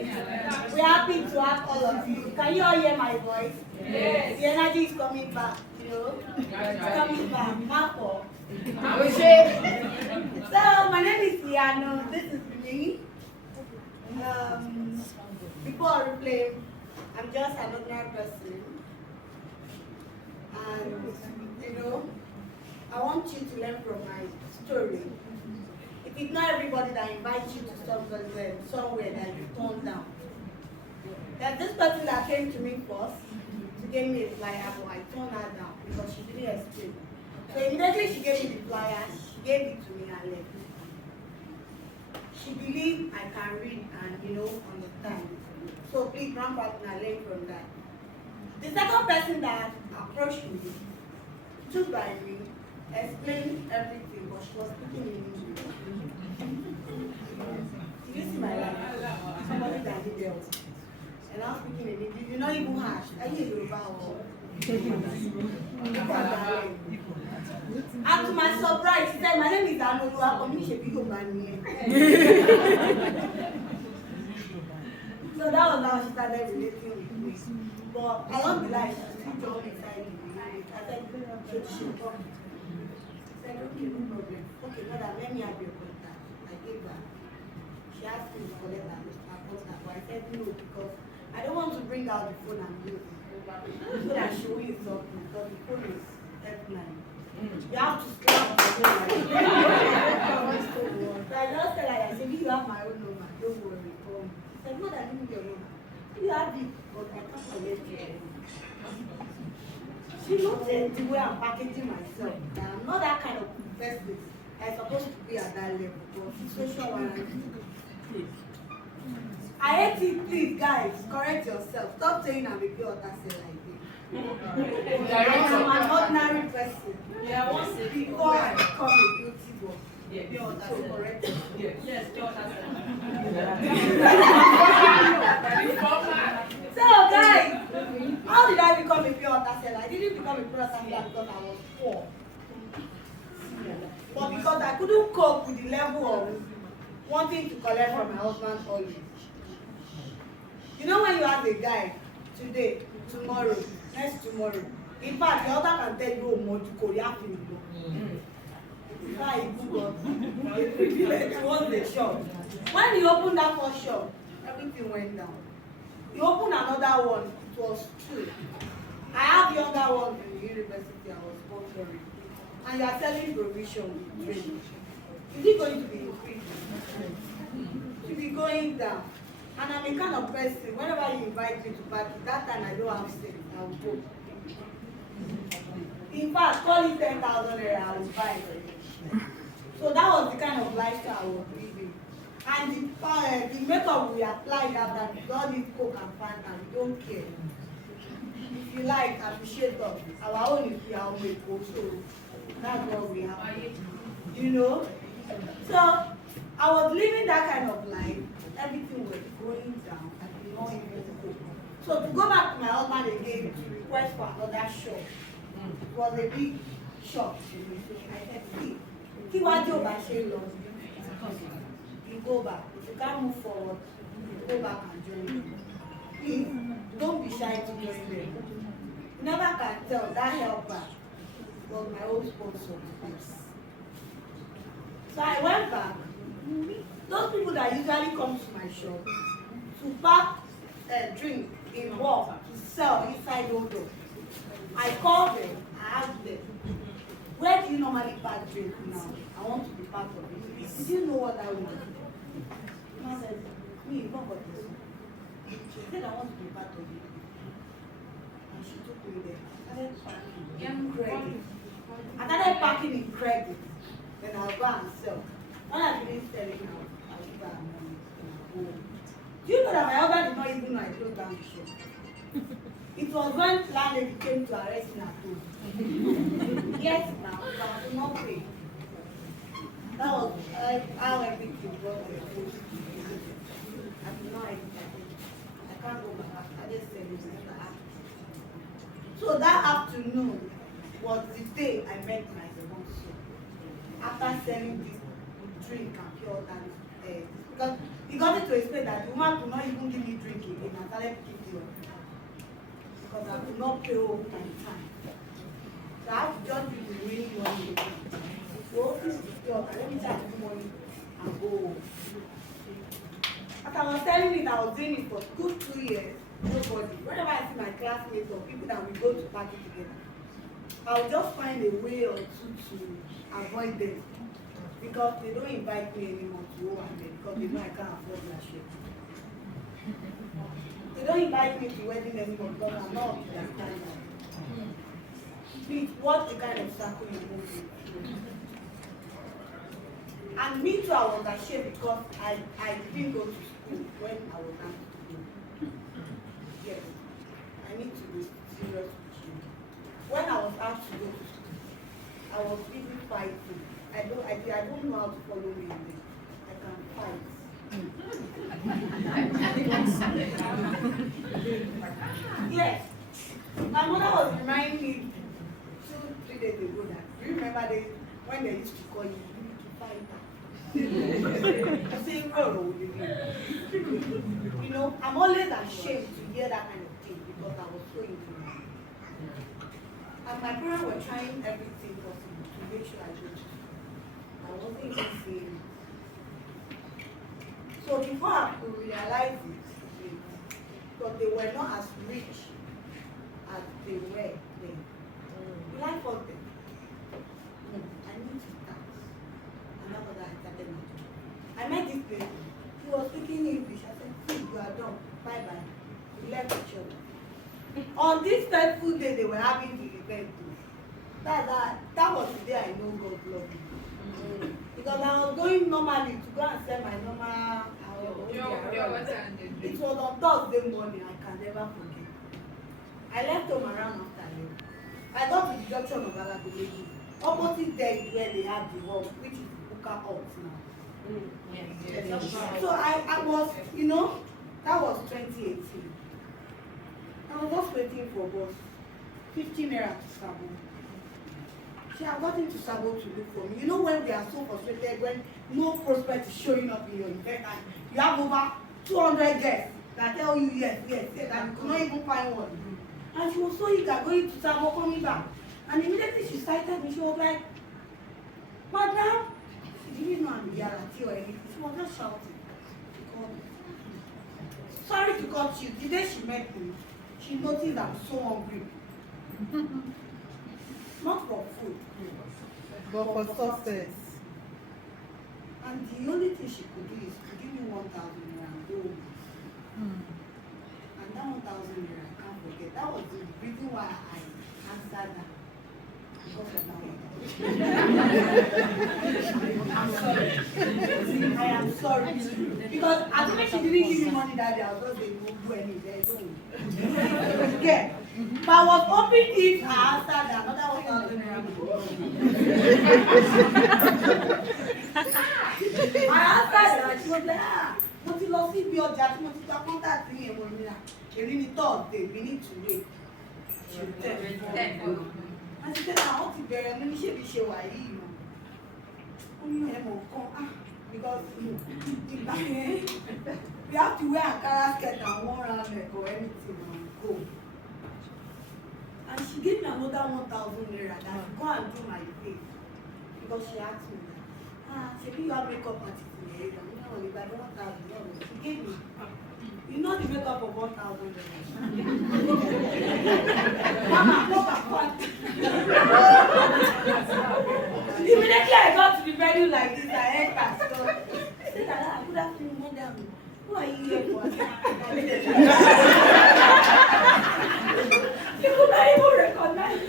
We're happy to have all of you. Can you all hear my voice? Yes. The energy is coming back, you know? It's coming back. Marco. So my name is Liano. This is me. Before Oriflame, I'm just an ordinary person. And you know, I want you to learn from my story. It is not everybody that invites you to somewhere that you turn down. There's this person that came to me first to give me a flyer, but I turned her down because she didn't explain. So immediately she gave me the flyer, she gave it to me and left. She believed I can read and, you know, understand. So please, grand partner, learn from that. The second person that approached me, stood by me, explained everything, but she was speaking in English. You see my life? Somebody that needed help. And I'm speaking in English. You're not even harsh. Are you a Yoruba or? And to my surprise, she said, my name is Anolu. I'm So that was how she started relating with me. But along the line, she still joined inside me. I said, she'll come. She said, okay, no problem. Okay, madam, let me have your contact. I gave her. She asked me to collect her contact, but I said no, because I don't want to bring out the phone and use it. So that she will use something, because the phone is F9. You have to scrap the phone like that. So I just said, I said, you have my own number, don't worry, come. She said, no, I didn't get your number. You have it, but I can't collect it. She noticed the way I'm packaging myself. That I'm not that kind of person. I'm supposed to be at that level, but social one. I hate it, please, guys. Correct yourself. Stop saying I'm a pure water seller like this. I'm an ordinary person. Yeah, once before I become a beauty boy. Yeah, pure water seller. So correct. Yes, pure water So, guys, how did I become a pure water seller? I didn't become a pure water seller because I was poor. But because I couldn't cope with the level of wanting to collect from my husband always. You know when you have a guy today, tomorrow, next tomorrow. In fact, the other can tell you more to Korea film. He wants the shop. When he opened that first shop, everything went down. He opened another one, it was 2. I have the other one in the university I was sponsoring. And you are selling provision with drink. Is it going to be increased? To be going down. And I'm a kind of person, whenever you invite me to party, that time I don't have sense, I will go. In fact, call it 10,000 naira, I will buy it. So that was the kind of lifestyle I was living. And the makeup we applied after, with all this coke and Fanta, we don't care. If you like, appreciate us. Our own is our makeup, so that's what we have. You know? So I was living that kind of life. Everything was going down. I did not even go. So to go back to my husband again to request for another shop, it was a big shock to me. So I said, see what you are saying, Lord. You go back. If you can't move forward, you go back and join them. Please, don't be shy to join them. You never can tell that helper was my own sponsor. So I went back. Those people that usually come to my shop to pack a drink in bulk to sell inside odor. I called them, I asked them, where do you normally pack drink now? I want to be part of it. Did you know what I want? I said, me, not got this one. She said, I want to be part of it. And she took me there. I started packing in credit. I started packing in credit. Then I'll go and sell. When I finished selling, Do you know that my husband did not even know I closed down the shop? It was when landlady came to arrest me at home. Yes, now, but I could not pay. That was how everything brought the food. I did not even pay. I can't go back. I just said it. So that afternoon was the day I met my sponsor. After selling this drink and pure and because he got it to explain that the woman could not even give me drink again. I started picking up because I could not pay over my time. So I have to just be the remaining money again. So this is pure. Let me charge the money and go home. As I was telling it, I was doing it for good 2 years. Nobody. Whenever I see my classmates or people that we go to party together, I'll just find a way or two to avoid them because they don't invite me anymore to go and them because they know I can't afford their shit. They don't invite me to wedding anymore because I'm not up to their standard. Please, what's the kind of circle you move in? And me too, I was ashamed because I didn't go to school when I was at school. Yes, I need to be serious with you. When I was asked to go to school, I was busy fighting. I don't know how to follow me. I can fight. Yes. My mother was reminding me 2-3 days ago that do you remember when they used to call you to fight? I say, you know, I'm always ashamed to hear that kind of thing because I was so into it. And my parents were trying everything possible to make sure I go to school. I wasn't even seeing it. So before I could realize it, because they were not as rich as they were then. Life of them. No, I need to start. And after that, I started my job. I met this person. He was speaking English. I said, see, you are done. Bye-bye. We left each other. On this fateful day, they were having the event too. That was the day I know God loved me. Because I was going normally to go and sell my normal. It was on Thursday morning. I can never forget. I left home around after 11. I got to the junction of Alagoleji. Opposite there is where they have the hall, which is Buka Hut now. Yes. So I was, you know, that was 2018. I was just waiting for bus. 15 naira to Sabo. She had got into Sabo to look for me. You know when we are so frustrated, when no prospect is showing up in your event and you have over 200 guests that tell you yes, and you could not even find one. And she was so eager going to Sabo, coming back. And immediately she sighted me, she was like, Madam, she didn't know I'm Yarati or anything. She was just shouting. She called me. Sorry to cut you. The day she met me, she noticed I'm so hungry. Not for food, But for success. and the only thing she could do is to give me 1,000 naira and go home. And that 1,000 naira, I can't forget. That was the reason why I answered her. Because of that 1,000. I'm sorry. I am sorry. Because as soon as she didn't give me money that day, I was just saying, "Won't do anything." Okay. But I was hoping if I answered that, another 1,000 naira would go. I answered her, she was like, mo ti lọ sí ibi ọjà tí mo ti gba contact ní ẹ̀wọ̀n mi náà. Èmi ni Thursday, we need to wait. She will tell me. And she said, "What ti bẹ̀rẹ̀ mo ní ṣé bí ṣe wà yìí o." Ó ní ẹ̀mọ̀ kan, because ìgbà yẹn we have to wear Ankara skirt and one round neck or anything and go. And she gave me another 1,000 naira that I go and do my face. Because she asked me that, Shebi you have makeup artist in your area? No, if I don't have, no. She gave me. You know the makeup of 1,000 naira. Mama, look at what. Immediately I got to the venue like this, I entered. So I said, good afternoon, madam. Who are you here for? She could not even recognize me.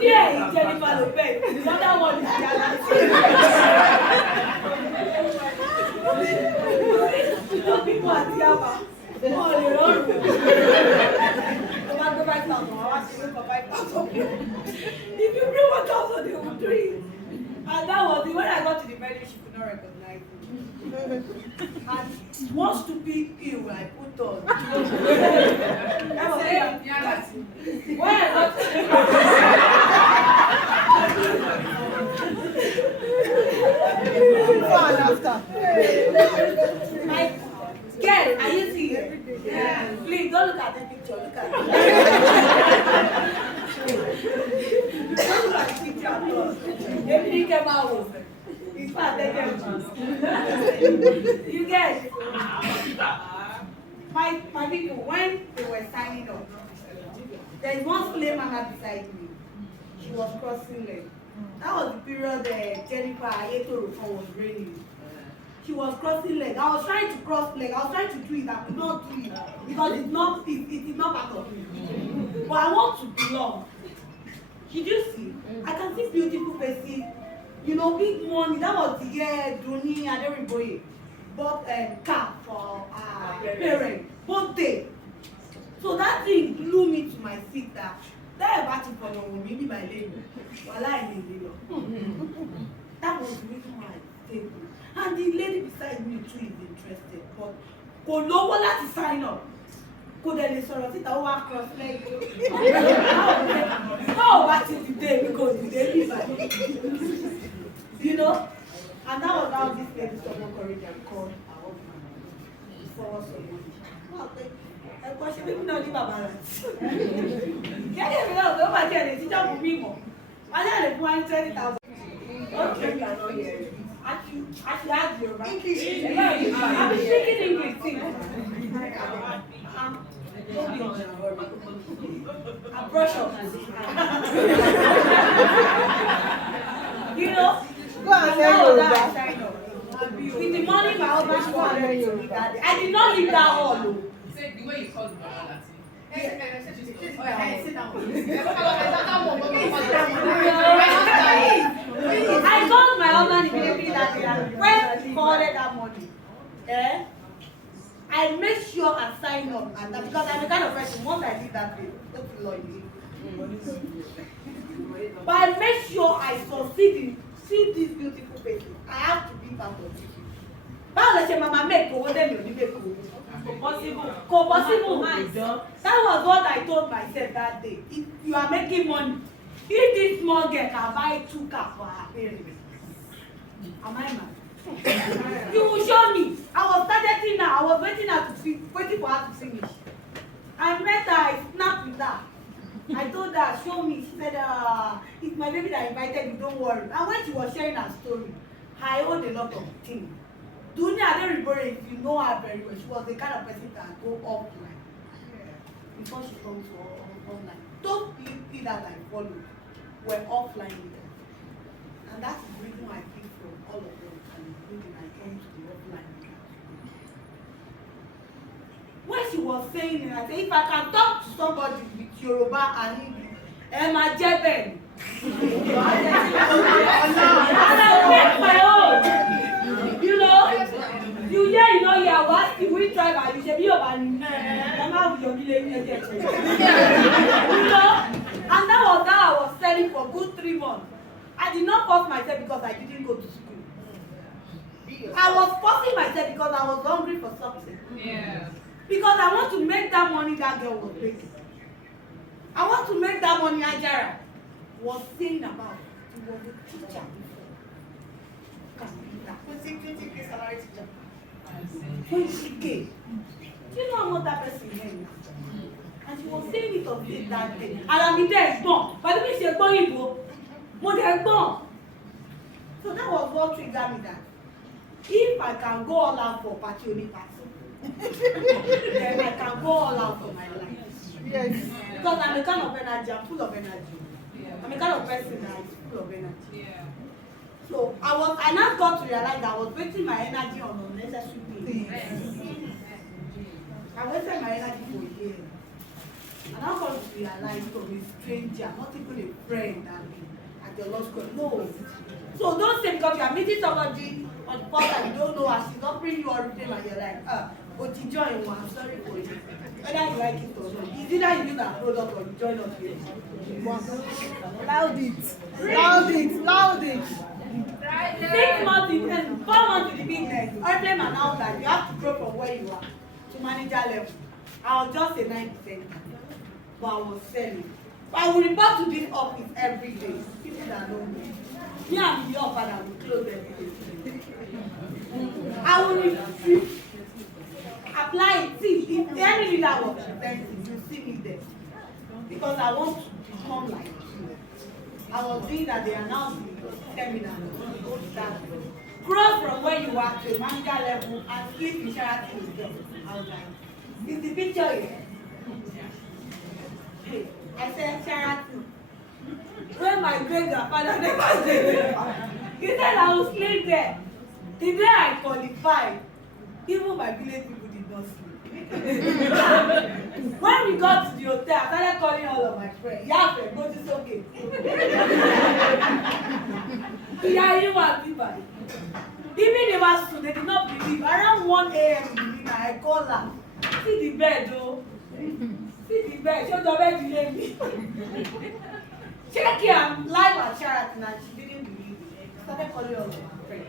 Yeah, development. The other one is reality. People are Tiama. Oh, they don't. No matter 5,000, I want to for 5,000. If you bring 1,000, they will do it. And that was it. When I got to the venue, she could not recognize me. And one stupid heel I put on. That was it. When I got my girl, are you seeing? Yeah. Please don't look at the picture. Look at it. Don't look at the picture at all. Everything came out. It's fast, they came. You guys, my people, when they were signing up, there is one slave mama beside me. She was crossing leg. That was the period Jennifer Ayeto was raining. She was crossing leg. I was trying to cross leg. I was trying to do it. I could not do it because it is not part of me. But I want to belong. Did you see? I can see beautiful faces. You know, big money. That was the year Doni and everybody bought car for parents. Both day. So that thing blew me to my feet that batting for maybe my label. While I need that was the reason why I stayed. And the lady beside me too is interested, but kò lówó láti sign up. Kò dẹ̀ lè sọ̀rọ̀ síta ó wá cross leg. How about it today because we dey live by you know? And that was how this lady summoned courage and called her husband for somebody. Ẹ̀kọ́ ṣe bíbí náà ní bàbá rẹ̀. Gẹ́gẹ́ bí náà tó bá jẹ́ ẹ̀rẹ́ tíjọ́ kò bí mọ̀. Wọ́n yà lè fún wa ní 20,000. Okay, you are not here. Actually, ask your English. I'm speaking English. I brush up. You know, Go and say Yoruba. with the money my husband wanted to leave that day. I did not leave that hall. Say the way you called Baba I told my husband immediately that day and when he forwarded that money, I made sure I signed up and that because I'm the kind of person once I did that day, that's loyalty. But I made sure I succeed in seeing these beautiful faces. I have to be part of it. Báwo lè ṣe mama make owó dé mi ò ní make owó? Kò possible. That was what I told myself that day. If you are making money, if this small girl can buy 2 cars for her parents, am I mad? You will show me. I was targeting her. I was waiting for her to finish. I met her. I snapped with her. I told her, show me. She said, it's my baby that invited me. Don't worry. And when she was sharing her story, I owed a lot of things. Dunia Aderibore, if you know her very well, she was the kind of person that go offline before she comes to online. Those people that I followed were offline leaders. And that is the reason why I picked from all of them and including I came to the offline leaders. When she was saying it, I said, if I can talk to somebody with Yoruba and English, Emma Jeben. And I make my own. You know, you know, you are what we tribe and you should be over and that was how I was selling for good 3 months. I did not force myself because I didn't go to school. I was forcing myself because I was hungry for something. Yeah. Because I want to make that money that girl was making. I want to make that money Ajara was saying about. He was a teacher before. When she came, do you know how much that person came now? And she was saying it of late that day. And I mean, there is gone. But the way she is going, but they are gone. So that was what triggered me that if I can go all out for party only party, then I can go all out for my life. Yes. Because I'm a kind of energy, I'm full of energy. Yeah. I'm a kind of person that is full of energy. Yeah. So I now got to realize that I was wasting my energy on unnecessary things. I wasted my energy for years. And I got to realize from a stranger, not even a friend, that I your law school. No. So don't say because you are meeting somebody on the first time you don't know her, she's offering you Oriflame and you're like, but you join one, I'm sorry for you. Whether you like it or not. It's either you use our product or you join us here. Loud it. 6 months in 4 months in the business, Oriflame announced that you have to grow from where you are to manager level. I was just a 9%, but I was selling. But I will report to this office every day. People that know me and the offer that will close every day. I will apply it. See, if any leader was presenting, you see me there. Because I want to become like you. I was doing that they announced the seminar. Grow from where you are to manager level and sleep in Sheraton with them. I was like, is the picture here? I said Sheraton. When my great grandfather never said, he said I will sleep there. The day I qualified, even my village people did not sleep. When we got to the hotel, I started calling all of my friends. Yeah, friend, but it's okay. Yeah, you are people. Even they were so they did not believe. Around 1 a.m. in the evening, I called her. See the bed, though. See the bed. Show the bed you gave me. Check here, I'm live at Sheraton and she didn't believe it. She started calling all of my friends.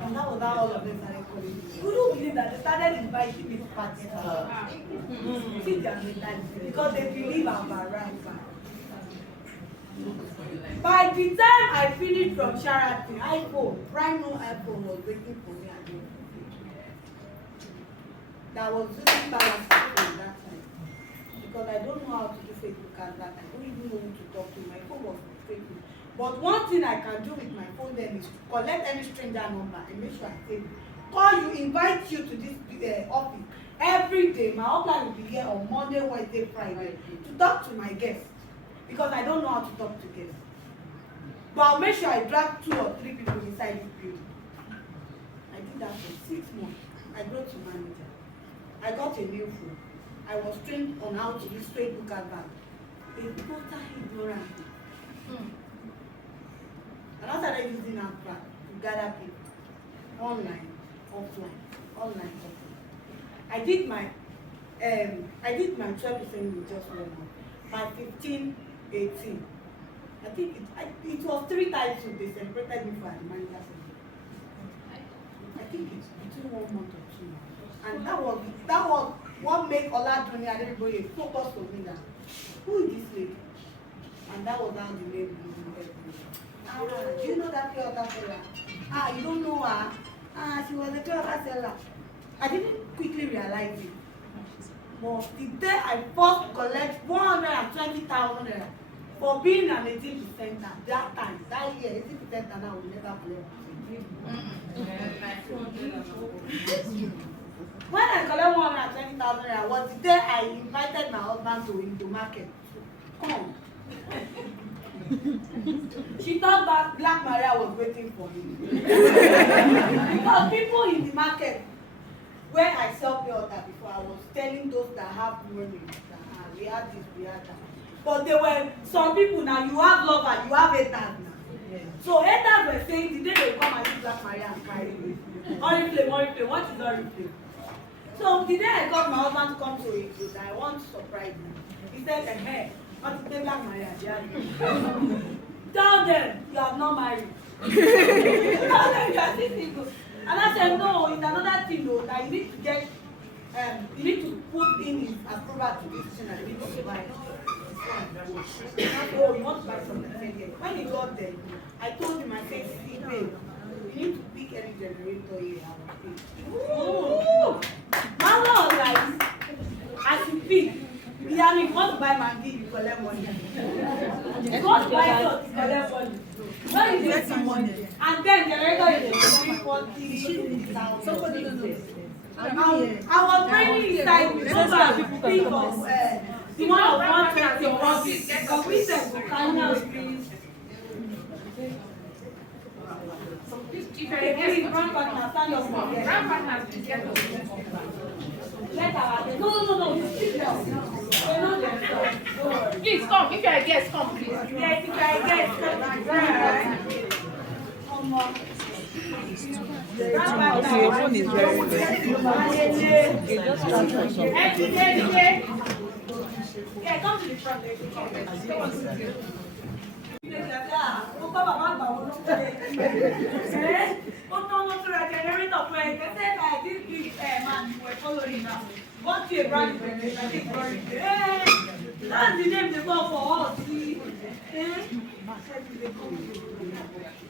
And that was how all of them started calling me. You don't believe that they started inviting me to parties. See their mentality because they believe I'm around. By the time I finished from Sheraton, brand new iPhone was waiting for me at the that was using balance at that time. Because I don't know how to do Facebook at that time. I don't even know who to talk to. My phone was Facebook. But one thing I can do with my phone then is to collect any stranger number and make sure I save it. Call you, invite you to this office every day. My upline will be here on Monday, Wednesday, Friday to talk to my guests. Because I don't know how to talk to guests. But I'll make sure I drag 2 or 3 people inside this building. I did that for 6 months. I grew to manager. I got a new phone. I was trained on how to use Facebook advert. A total ignorant. And I started using advert to gather people. Online, offline. I did my 12% in just 1 month. By 15, 18. I think it was 3 times they celebrated me for the manager. I think it's between 1 month or 2 months. And that was what made Oladuni and everybody focus on me now. Who is this lady? And that was how the name was. Do you know that pure seller? You don't know her? She was a pure seller. I didn't quickly realize it. But the day I first collect 120,000 for being an 18% that year, 18% and I will never collect. When I collect 120,000 was the day I invited my husband to into market. Come. She thought Black Maria was waiting for me. Because people in the market, when I sell pure water before, I was telling those that have money that we have this, we have that. But there were some people now, you have lovers, you have haters now. Yeah. So haters were saying, the day they come and use Black Maria and carry me. Oriflame, what is Oriflame? So the day I got my husband to come to it, I want to surprise him. He said, hey, what is the Black Maria? Tell them you are not married. Tell them you are still single. And I said, no, it's another thing though, that you need to get, you need to put in his approval to this thing and you need to buy it. Oh, you want to buy something? When he got there, I told him, I said, see, babe, you need to pick any generator you have. Mama was like, as you pick, you want to buy Maggi, you collect money. You want to buy salt, you collect money. When you get some money, and then generator is 40,000. Somebody don't know. I was training inside with somebody think of the one of 120 or 150. Complexion for canals, please. If you're a guest, grandpartner, stand up for them. Grandpartner, please get up. No. You sit down. They know themselves. Please come. If you're a guest, come, please. Yes, if I get Okay, your phone is very low. Yeah, come to the front. What's your brand? That's the name they call for us.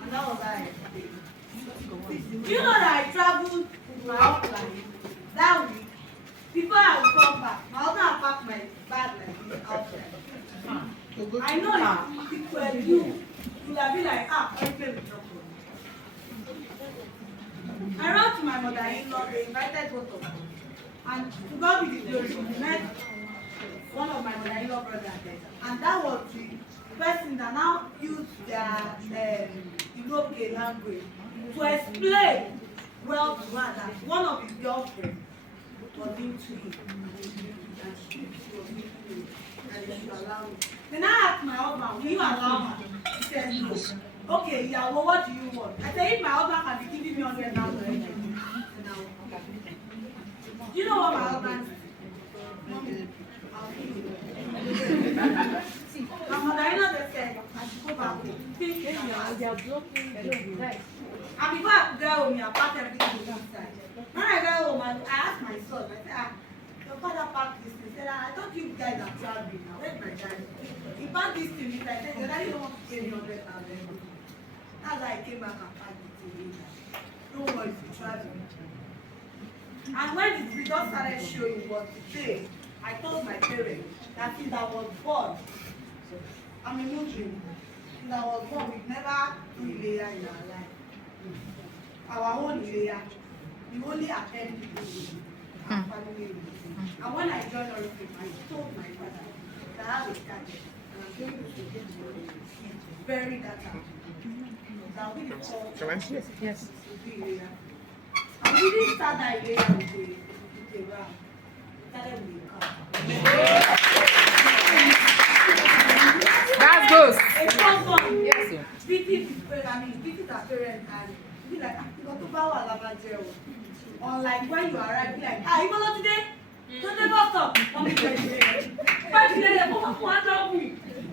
And that was I. You know that I traveled with my outline that week. Before I would come back, my husband packed my bag like this outside. I know if it were you would have been like, Oriflame will drop one. I wrote to my mother-in-law, they invited both of them. And to God be the glory, we met one of my mother-in-law brothers there. And that was the person that now used their European language to explain well to her that one of his girlfriends was into him. And she was into him. And she allowed me. Then I asked my husband, will you allow her? He said no. Okay, yeah, well, what do you want? I said, if my husband can be giving me 100,000, then you know what my husband said? My mother-in-law just said, I should go back home. And before I could get home, I packed everything to one side. When I got home, I asked my son, I said, your father packed this thing. He said, I thought you guys are traveling now. Where's my dad? He packed this thing. I said, your daddy don't want to pay me 100,000. That's why I came back and packed it to him. Don't worry, if you travel. And when the results started showing what today, I told my parents that since I was born, I'm a Muslim. Since I was born, we've never do Ileya in our life. Our own Ileya, we only attend people with our family. And when I joined Oriflame, I told my father that I have a target and I'm going to get bury that out. That will be called. Yes. And we didn't start that idea with a ram. We started with a car. That's good. A first one. Yes, sir. Beating our parents and be like, you got to bow a lava jail. Unlike when you arrive, be like, you go today? Don't never stop. Mommy,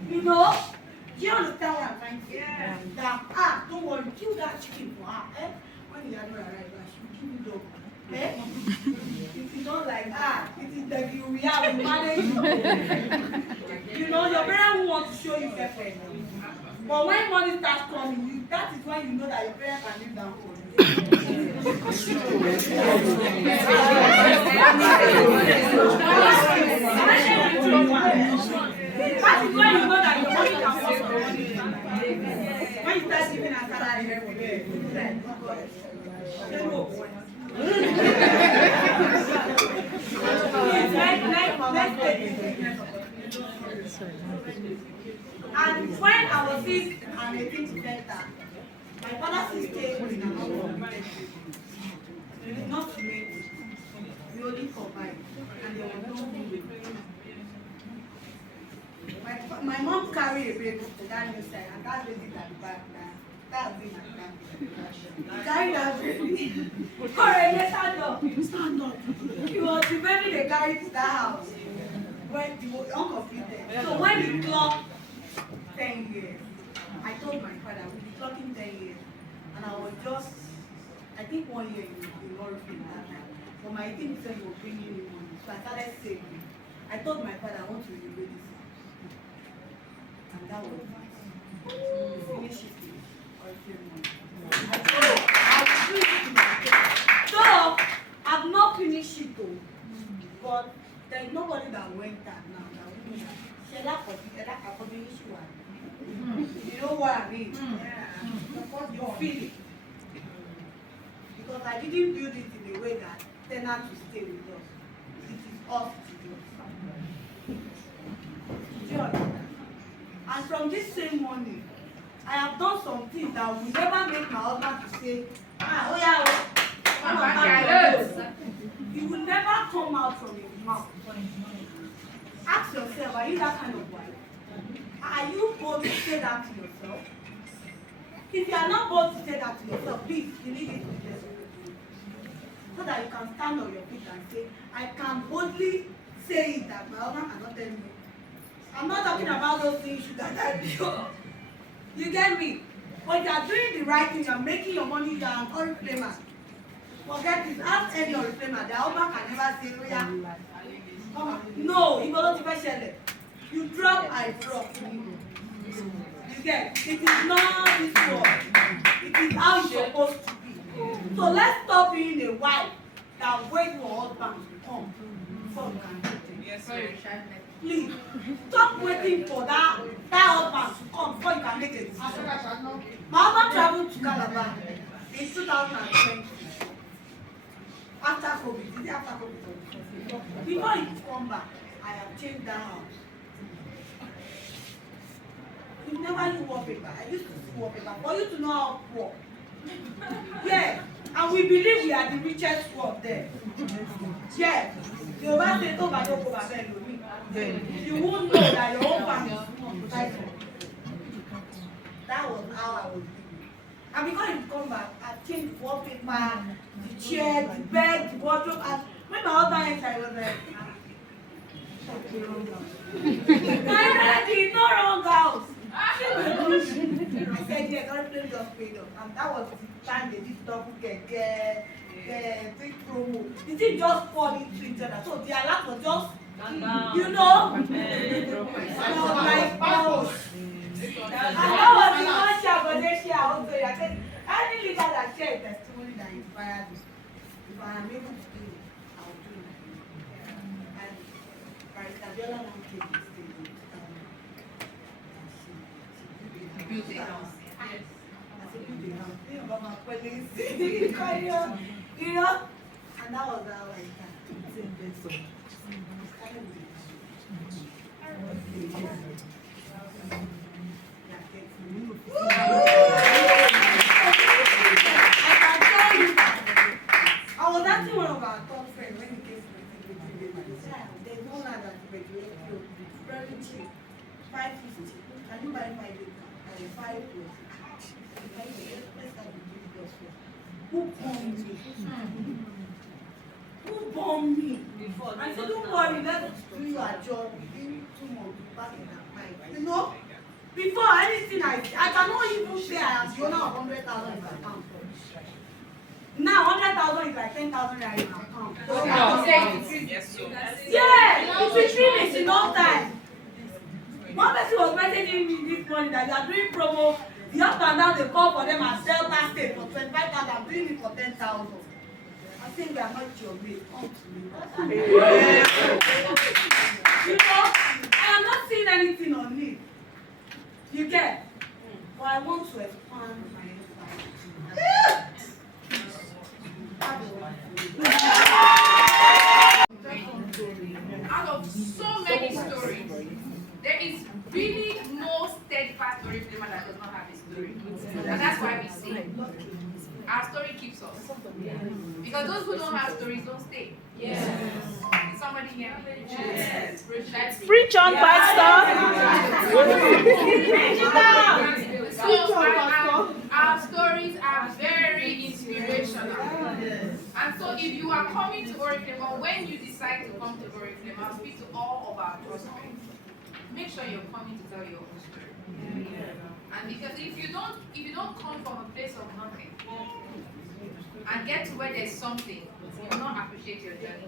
you know? Do you understand what I'm trying to say? Yeah. That, don't worry, kill that chicken for her. When you are not arrived, she will give you dog. If you don't like, it is that you have to manage. You know, your parents will want to show you pepper. But when money starts coming, that is when you know that your parents can live down for you. That is when you know that your money can come from money. When you start giving a salary every day, and when I was sick and I came to center, my father stayed in another room. Not to make we only combined, and there was no food. My mom carried a baby to that new side, and that baby at the back now. That's been my family. Carry that baby. Alright, stand up. Stand up. It was the baby they carried to that house when it was uncompleted. So when we clocked 10 years, I told my father we'll be clocking 10 years, and I was just, I think 1 year in Oriflame that time. But my team said we'll bring in new money, so I started saving. I told my father I want to renovate this house, and that was it. We finished it. So, I've not finished it though, but there's nobody that went there now that we know. You know what I mean? Yeah. You feel it. Because I didn't build it in a way that tenant to stay with us. It is us to do. Do you understand? And from this same morning, I have done some things that will never make my husband to say, it will never come out from his mouth. Ask yourself, are you that kind of wife? Are you bold to say that to yourself? If you are not bold to say that to yourself, please delete it so that you can stand on your feet and say, I can boldly say it that my husband cannot tell me. I'm not talking about those things sugar daddy. You get me? But you are doing the right thing, you are making your money, you are an Oriflamer. Forget this, ask any Oriflamer, their husband can never say, oh yeah, come on. No, you don't even you drop, I drop. You get, it is not this way. It is how it's supposed to be. So let's stop being a wife that wait for husband to come before you can do things. Yes, sorry. Please, stop waiting for that husband to come before you can make a decision. My husband traveled to Calabar in 2020. After COVID, is it after COVID? Before he come back, I have changed that house. You never knew wallpaper. I used to see wallpaper for you to know how poor. Yeah, and we believe we are the richest one there. Yeah, the over say to bad go back you won't know that your own family is not. That was how I was living. And because you come back, I changed wallpaper, the chair, the bed, the wardrobe, and when my husband entered, I was like, okay, wrong house. My daddy, no wrong house. I said, yes, Oriflame just paid off. And that was the time they did double get big promo. The thing just fall into each other. So the alert was just, you know, and I was like, oh. And that was the one share, but they share also. I said, any leader that share a testimony that inspired me, if I am able to do it, I will do it. And Barrister Biola now came to stay. Build a house. Yes. I said, build a house. Think about my police. You know? And that was how I started. I can tell you that I was asking one of our top friends when he came to the said, there's no land that graduate clothes. It's very cheap. 550. Can you buy 5 acres? 5 plus. Who bombed me? Who bombed me? I said, don't worry, let's do your job within 2 months back in that mind. You know? Before anything I cannot even say I am the owner of 100,000 in my account. Now 100,000 is like 10,000 in my account. Yes, so. Yeah, it's between it's enough time. One person was messaging me this morning that you are doing promo. The up and down they call for them as Delta State for 25,000. I'm doing it for 10,000. I think we are not your mate. Come to me. You know, I am not seeing anything on it. You get? But I want to expand my empire. Out of so many stories, there is really no steadfast Oriflame that does not have a story. And that's why we say our story keeps us. Because those who don't have stories don't stay. Yes. Is somebody here? Yes. Preach on, Pastor. So our stories are very inspirational. And so if you are coming to Oriflame, or when you decide to come to Oriflame, I'll speak to all of our prospects. Make sure you're coming to tell your own story. And because if you don't come from a place of nothing and get to where there's something, you will not appreciate your journey.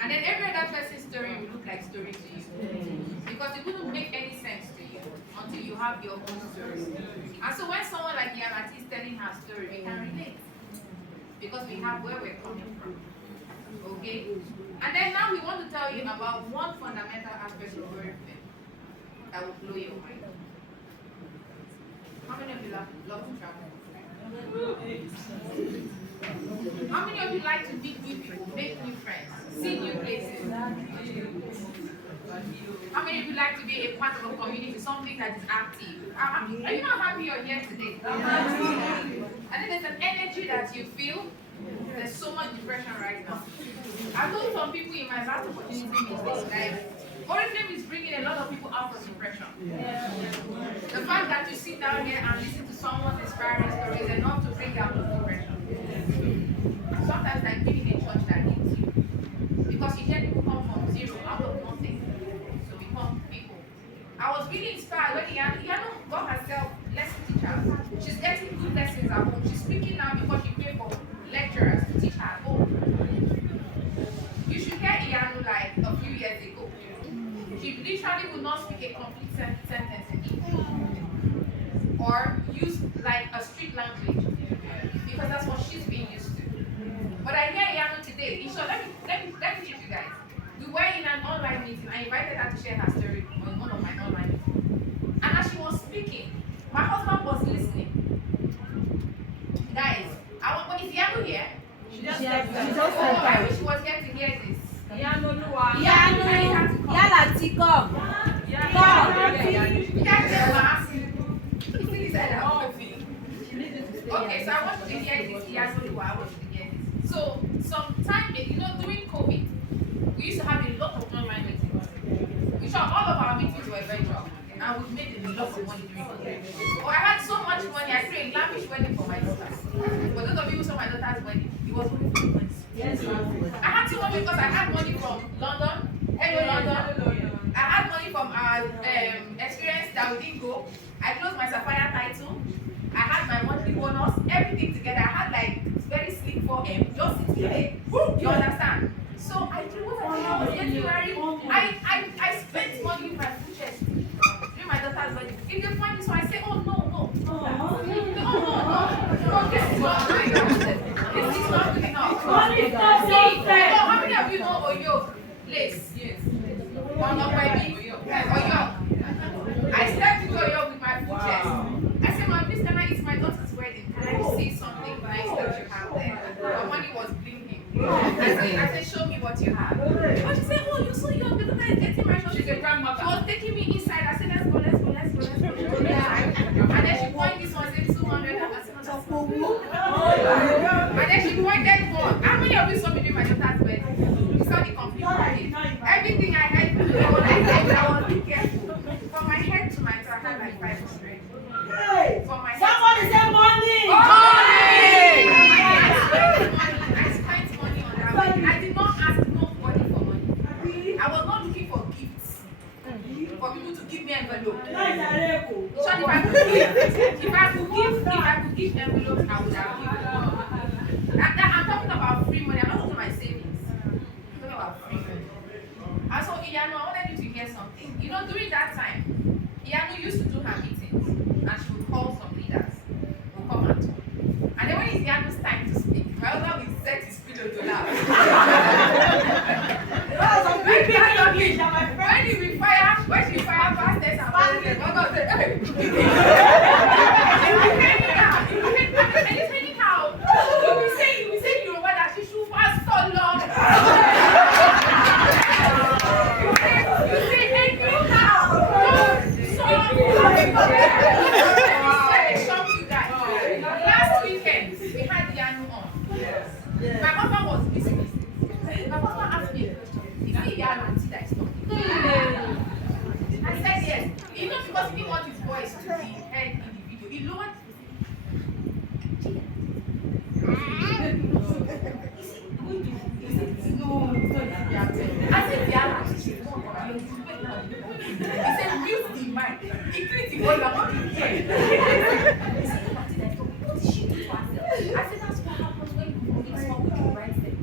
And then every other person's story will look like story to you. Because it wouldn't make any sense to you until you have your own story. And so when someone like Yamati is telling her story, we can relate. Because we have where we're coming from. Okay? And then now we want to tell you about one fundamental aspect of Oriflame that will blow your mind. How many of you love to travel? How many of you like to meet new people, make new friends, see new places? How many of you like to be a part of a community, something that is active? Are you not happy you're here today? I think there's an energy that you feel. There's so much depression right now. I told some people in my last opportunity meeting, like, Oriflame is bringing a lot of people out from depression. The fact that you sit down here and listen to someone's inspiring story is enough to bring out of depression. Sometimes like being in a church that hits you. Because you hear people come from zero out of nothing to become people. I was really inspired when Iyanu got herself lesson teachers. She's getting good lessons at home. She's speaking now because she paid for lecturers to teach her at home. You should hear Iyanu like a few years ago. She literally would not speak a complete sentence in English or use like a street language because that's what she's been used to. But I hear Iyanu today. So let me teach you guys. We were in an online meeting. I invited her to share her story on one of my online meetings. And as she was speaking, my husband was listening. Guys, is Iyanu here? She just I wish she was here to hear this. Iyanu, Okay, so I want you to hear this. I want you to hear this. So, sometime, during COVID, we used to have a lot of online meetings. Which all of our meetings were virtual. And we made a lot of money during COVID. I had so much money, I threw a lavish wedding for my daughter. For those of you who saw my daughter's wedding, it was only 3 months. Yes, I had too much because I had money from London. Hello, London. I had money from our experience that we didn't go. I closed my Sapphire title. I had my monthly bonus, everything together. I had like very slick 4M, just sitting there. You understand? So I did what I was getting married. I spent money with my food chest during my daughter's wedding. If they find this one, I say, oh no. This is not good enough. This is not good enough. How many of you know Oyo? Lace. Yes. Oyo. I stepped into Oyo with my food chest. I said, Mom, this time it's my daughter's wedding. Can I see something nice that you have there? The money was blinking. I said, show me what you have. And she said, oh, you're so young. The daughter is getting my shop. She's a grandmother. She was taking me inside. I said, let's go. And then she pointed this one, said 200. And I said, and then she pointed one. How many of you saw me do my daughter's wedding? You saw the complete package. Everything I had, I was being careful. From my head to my toe, I had like 500. From my head. Somebody say money! I spent money on that wedding. I did not ask nobody for money. I was not looking for gifts. For people to give me envelope. So if I could give envelopes, I would have given. I'm talking about free money. I'm not talking about my savings. I'm talking about free money. And so Iyanu, I wanted you to hear something. During that time, Iyanu used to do her meetings, and she would call some leaders who come and talk. And then when it's Iyanu's time to speak, my husband will set his pillow to laugh. When she fire pastors and presidents, I'm going to say, hey. And it's really how you will say Yoruba that she should fast so long. You say, hey, you now. Let me shock you guys. Last weekend, we had Iyanu on. My husband was busy. My husband asked me a question. Is it Iyanu that is talking? I said yes. Because he didn't want his voice to be heard in the video. He lowered I said, he said, mute the mic. Increase the volume. I want to hear. He said, what did she do to herself? I said, that's what happens when you mix up with the right thing.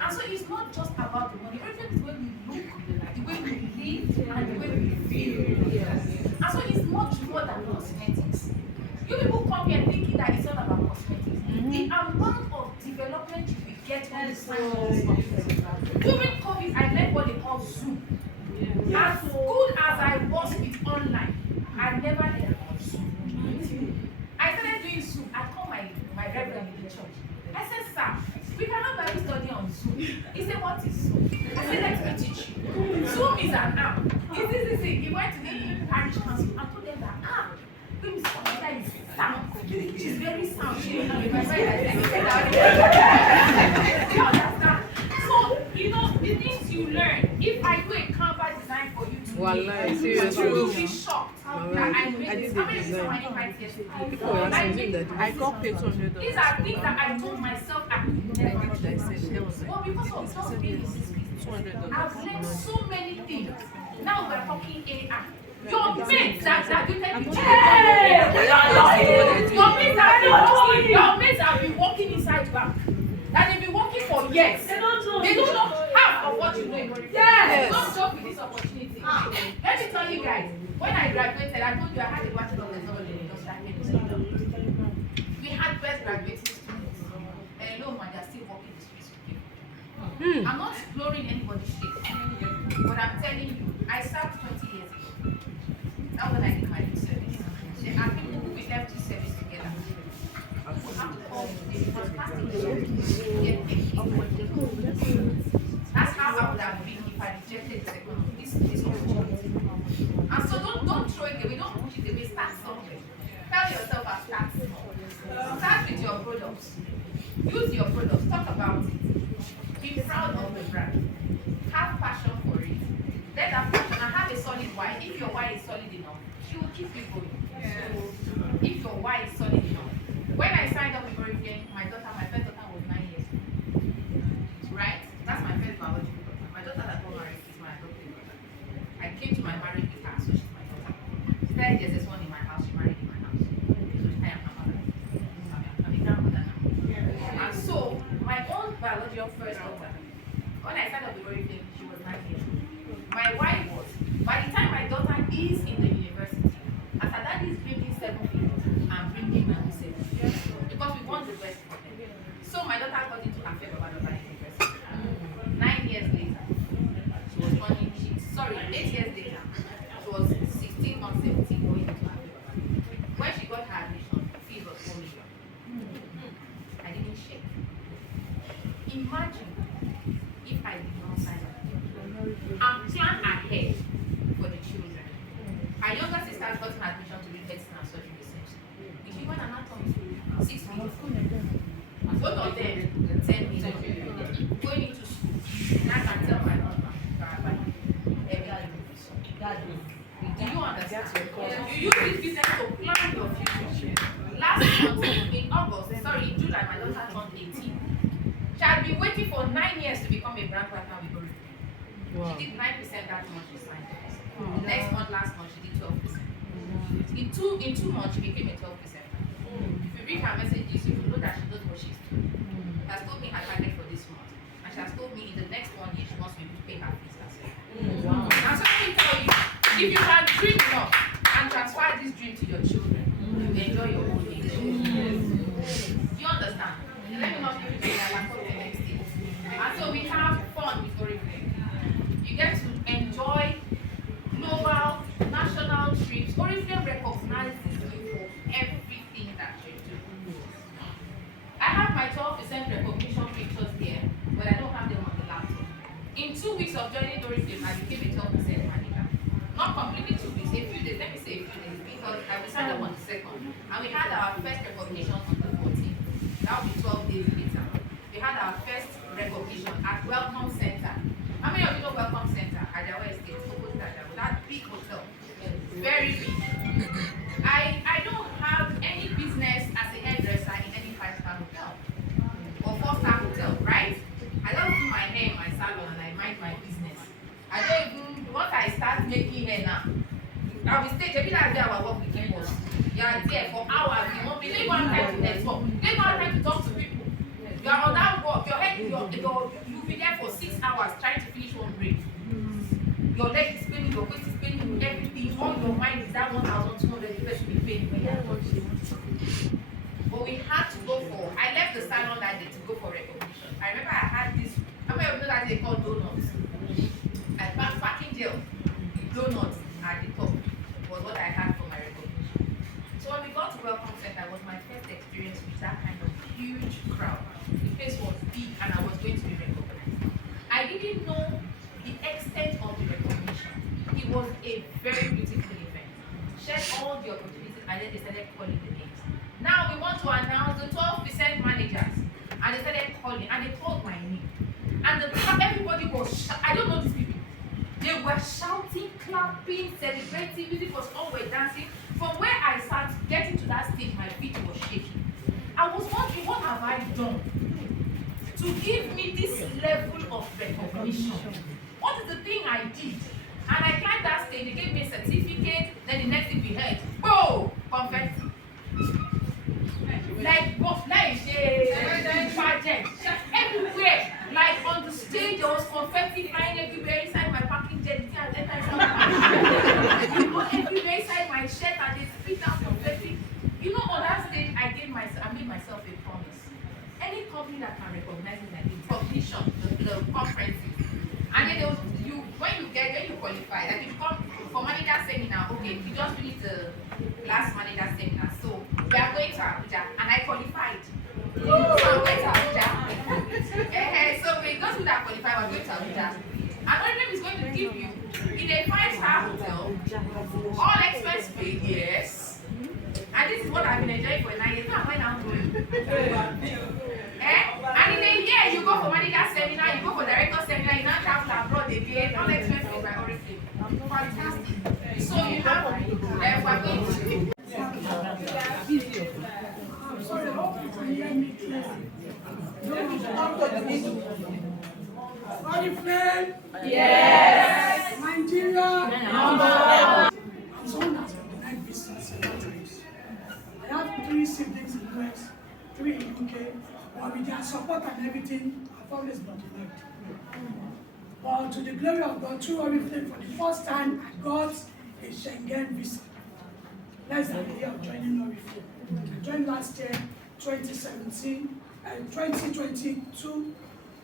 And so it's not just about the money. Everything is when we look, the way we live, and the way we feel. And so it's much more than cosmetics. You people come here thinking that it's all about cosmetics. The amount of development you will get on the side. During COVID, I learned what they call Zoom. As good as I was with online, I never learned about Zoom. I started doing Zoom. I called my reverend in the church. I said, sir, we cannot Bible study on Zoom. He said, what is Zoom? I said, let me teach you. Zoom is an app. He went to the parish council and told them that Miss Pamper is sound. She's very sound. She don't know my you understand? So, the things you learn, if Wallahi, You seriously. will be shocked that I made I this. did How the many design. people invite yesterday? People were saying that I got paid $200. These are things that I told myself I could never I do. said there was like But because of just being in this business, I've learned so many things. Now we're talking AI. Your mates that graduated with your mates have been working inside bank. That they've been working for years. They don't know half of what you know. Yes. Don't joke with this opportunity. Let me tell you guys, when I graduated, I told you I had a bachelor of technology in industrial chemistry. We had best graduating students. And alone when they're still working the streets with people. I'm not exploring anybody's shit. But I'm telling you, I served 20 years ago. That's when I did my youth service. There are people who will left youth service together. Who have to call today because plastic that's how I would have been if I rejected this opportunity. And so don't throw it away, don't push it away, start somewhere. Tell yourself I'll start small. Start with your products. Use your products, talk about it. Be proud of the brand. Have passion for it. Let that passion and have a solid why. If your why is solid enough, she will keep you going. So if your why is solid enough. When I signed up with Oriflame, my first daughter was 9 years old. Right? That's my first biological daughter. My daughter that got married is my adopted daughter. I came to my marriage with her, so she's my daughter. She started JSS1 in my house, she married in my house. So I am her mother. I'm a grandmother now. And so, my own biological first daughter, when I signed up with Oriflame, she was 9 years old. My wife was, by the time my daughter is in the university, as her daddy is bringing 7 figures, I'm bringing my own 7 figures. Because we want the best for them. So my daughter got into affairs of my daughter university. 9 years later, she was running, 8 years later, she was 16 or 17 going into affairs. When she got her admission, fees was 4 million. I didn't shake. Imagine if I did not sign up and plan ahead for the children. Our younger sister got an admission to read medicine and surgery research. In human anatomy, 6 million. And both of them, 10 million. Going into school. And I can tell my husband, do you understand? You use this business to plan your future. Last month, in July, my daughter turned 18. She had been waiting for 9 years to become a brand partner with Oriflame. Wow. She did 9% that month she signed. Next month, last month, she did 12%. In 2 months, she became a 12%. If you read her messages, you will know that she knows what she's doing. She has told me her target for this month. And she has told me in the next 1 year, she wants me to pay her fees herself. Wow. And so let me tell you, if you can dream enough and transfer this dream to your children, you will enjoy your own age. Do you understand? Let me not give you the next thing. And so we have fun with Oriflame. You get to enjoy global, national trips. Oriflame recognizes you for everything that you do. I have my 12% recognition pictures here, but I don't have them on the laptop. In 2 weeks of joining Oriflame, I became a 12% manager. Not completely 2 weeks, a few days. Let me say a few days because I was signed up on the 2nd. And we had our first recognition on the 14th. That will be 12 days later. We had our first recognition at Welcome Center. How many of you know Welcome Center? Ajawa Estate, opposite Ajawa. That big hotel. Very big. I don't have any business as a hairdresser in any 5-star hotel or 4-star hotel, right? I don't do my hair in my salon and I mind my business. I don't even, once I start making hair now, I'll be staged. Every time I work with people, you are there for hours. You won't be, they don't have time to network. They don't have time to talk to people. You are on that work. Your head, you'll be there for 6 hours trying to finish one break. Your leg is paining, your waist is paining, everything. All your mind is that 1,200 you should be paying. But we had to go for, I left the salon that day to go for recognition. I remember I had this, how many of you know that they call donuts? I packed packing gel. Donuts at the top was what I had for my recognition. So when we got to Welcome Center, it was my first experience with that kind of huge crowd. The place was big and I was going to be recognized. I didn't know the extent of the recognition. It was a very beautiful event. Shared all the opportunities and then they started calling the names. Now we want to announce the 12% managers. And they started calling and they called my name. And everybody was I don't know these people. They were shouting clapping, celebrating, music was on, we're dancing. From where I sat, getting to that stage, my feet was shaking. I was wondering, what have I done to give me this level of recognition? What is the thing I did? And I climbed that stage, they gave me a certificate, then the next thing we heard, boom, confetti. Like pageant, everywhere. Like on the stage, there was confetti flying everywhere inside my packing jet. Everywhere inside my shirt, and they spit out confetti. You know, on that stage, I made myself a promise. Any company that can recognize me like the recognition, the conferences, and then when you qualify, like you come for manager seminar, okay, you just finished the last manager seminar, so we are going to Abuja, and I qualified. So I'm going to Abuja. So we those who that qualify, we're going to Abuja. And Oriflame is going to give you in a 5-star hotel, all expense paid, yes. And this is what I've been enjoying for 9 years. Now when I'm going. And in a year, you go for manager seminar, you go for director seminar, you now travel abroad again, all expense paid by Oriflame. Fantastic. So you have, we're going to. I'm sorry, I hope you can hear me clearly. Oriflame? Yes. Nigeria? Number. I'm someone that's been denied visas several times. I have 3 siblings in the US, 3 in UK, but with their support and everything, I've always been denied. But to the glory of God, through Oriflame, for the first time, I got a Schengen visa. Less than a year of joining Oriflame. I joined last year, 2017, and 2022,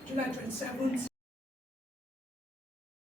July 27th.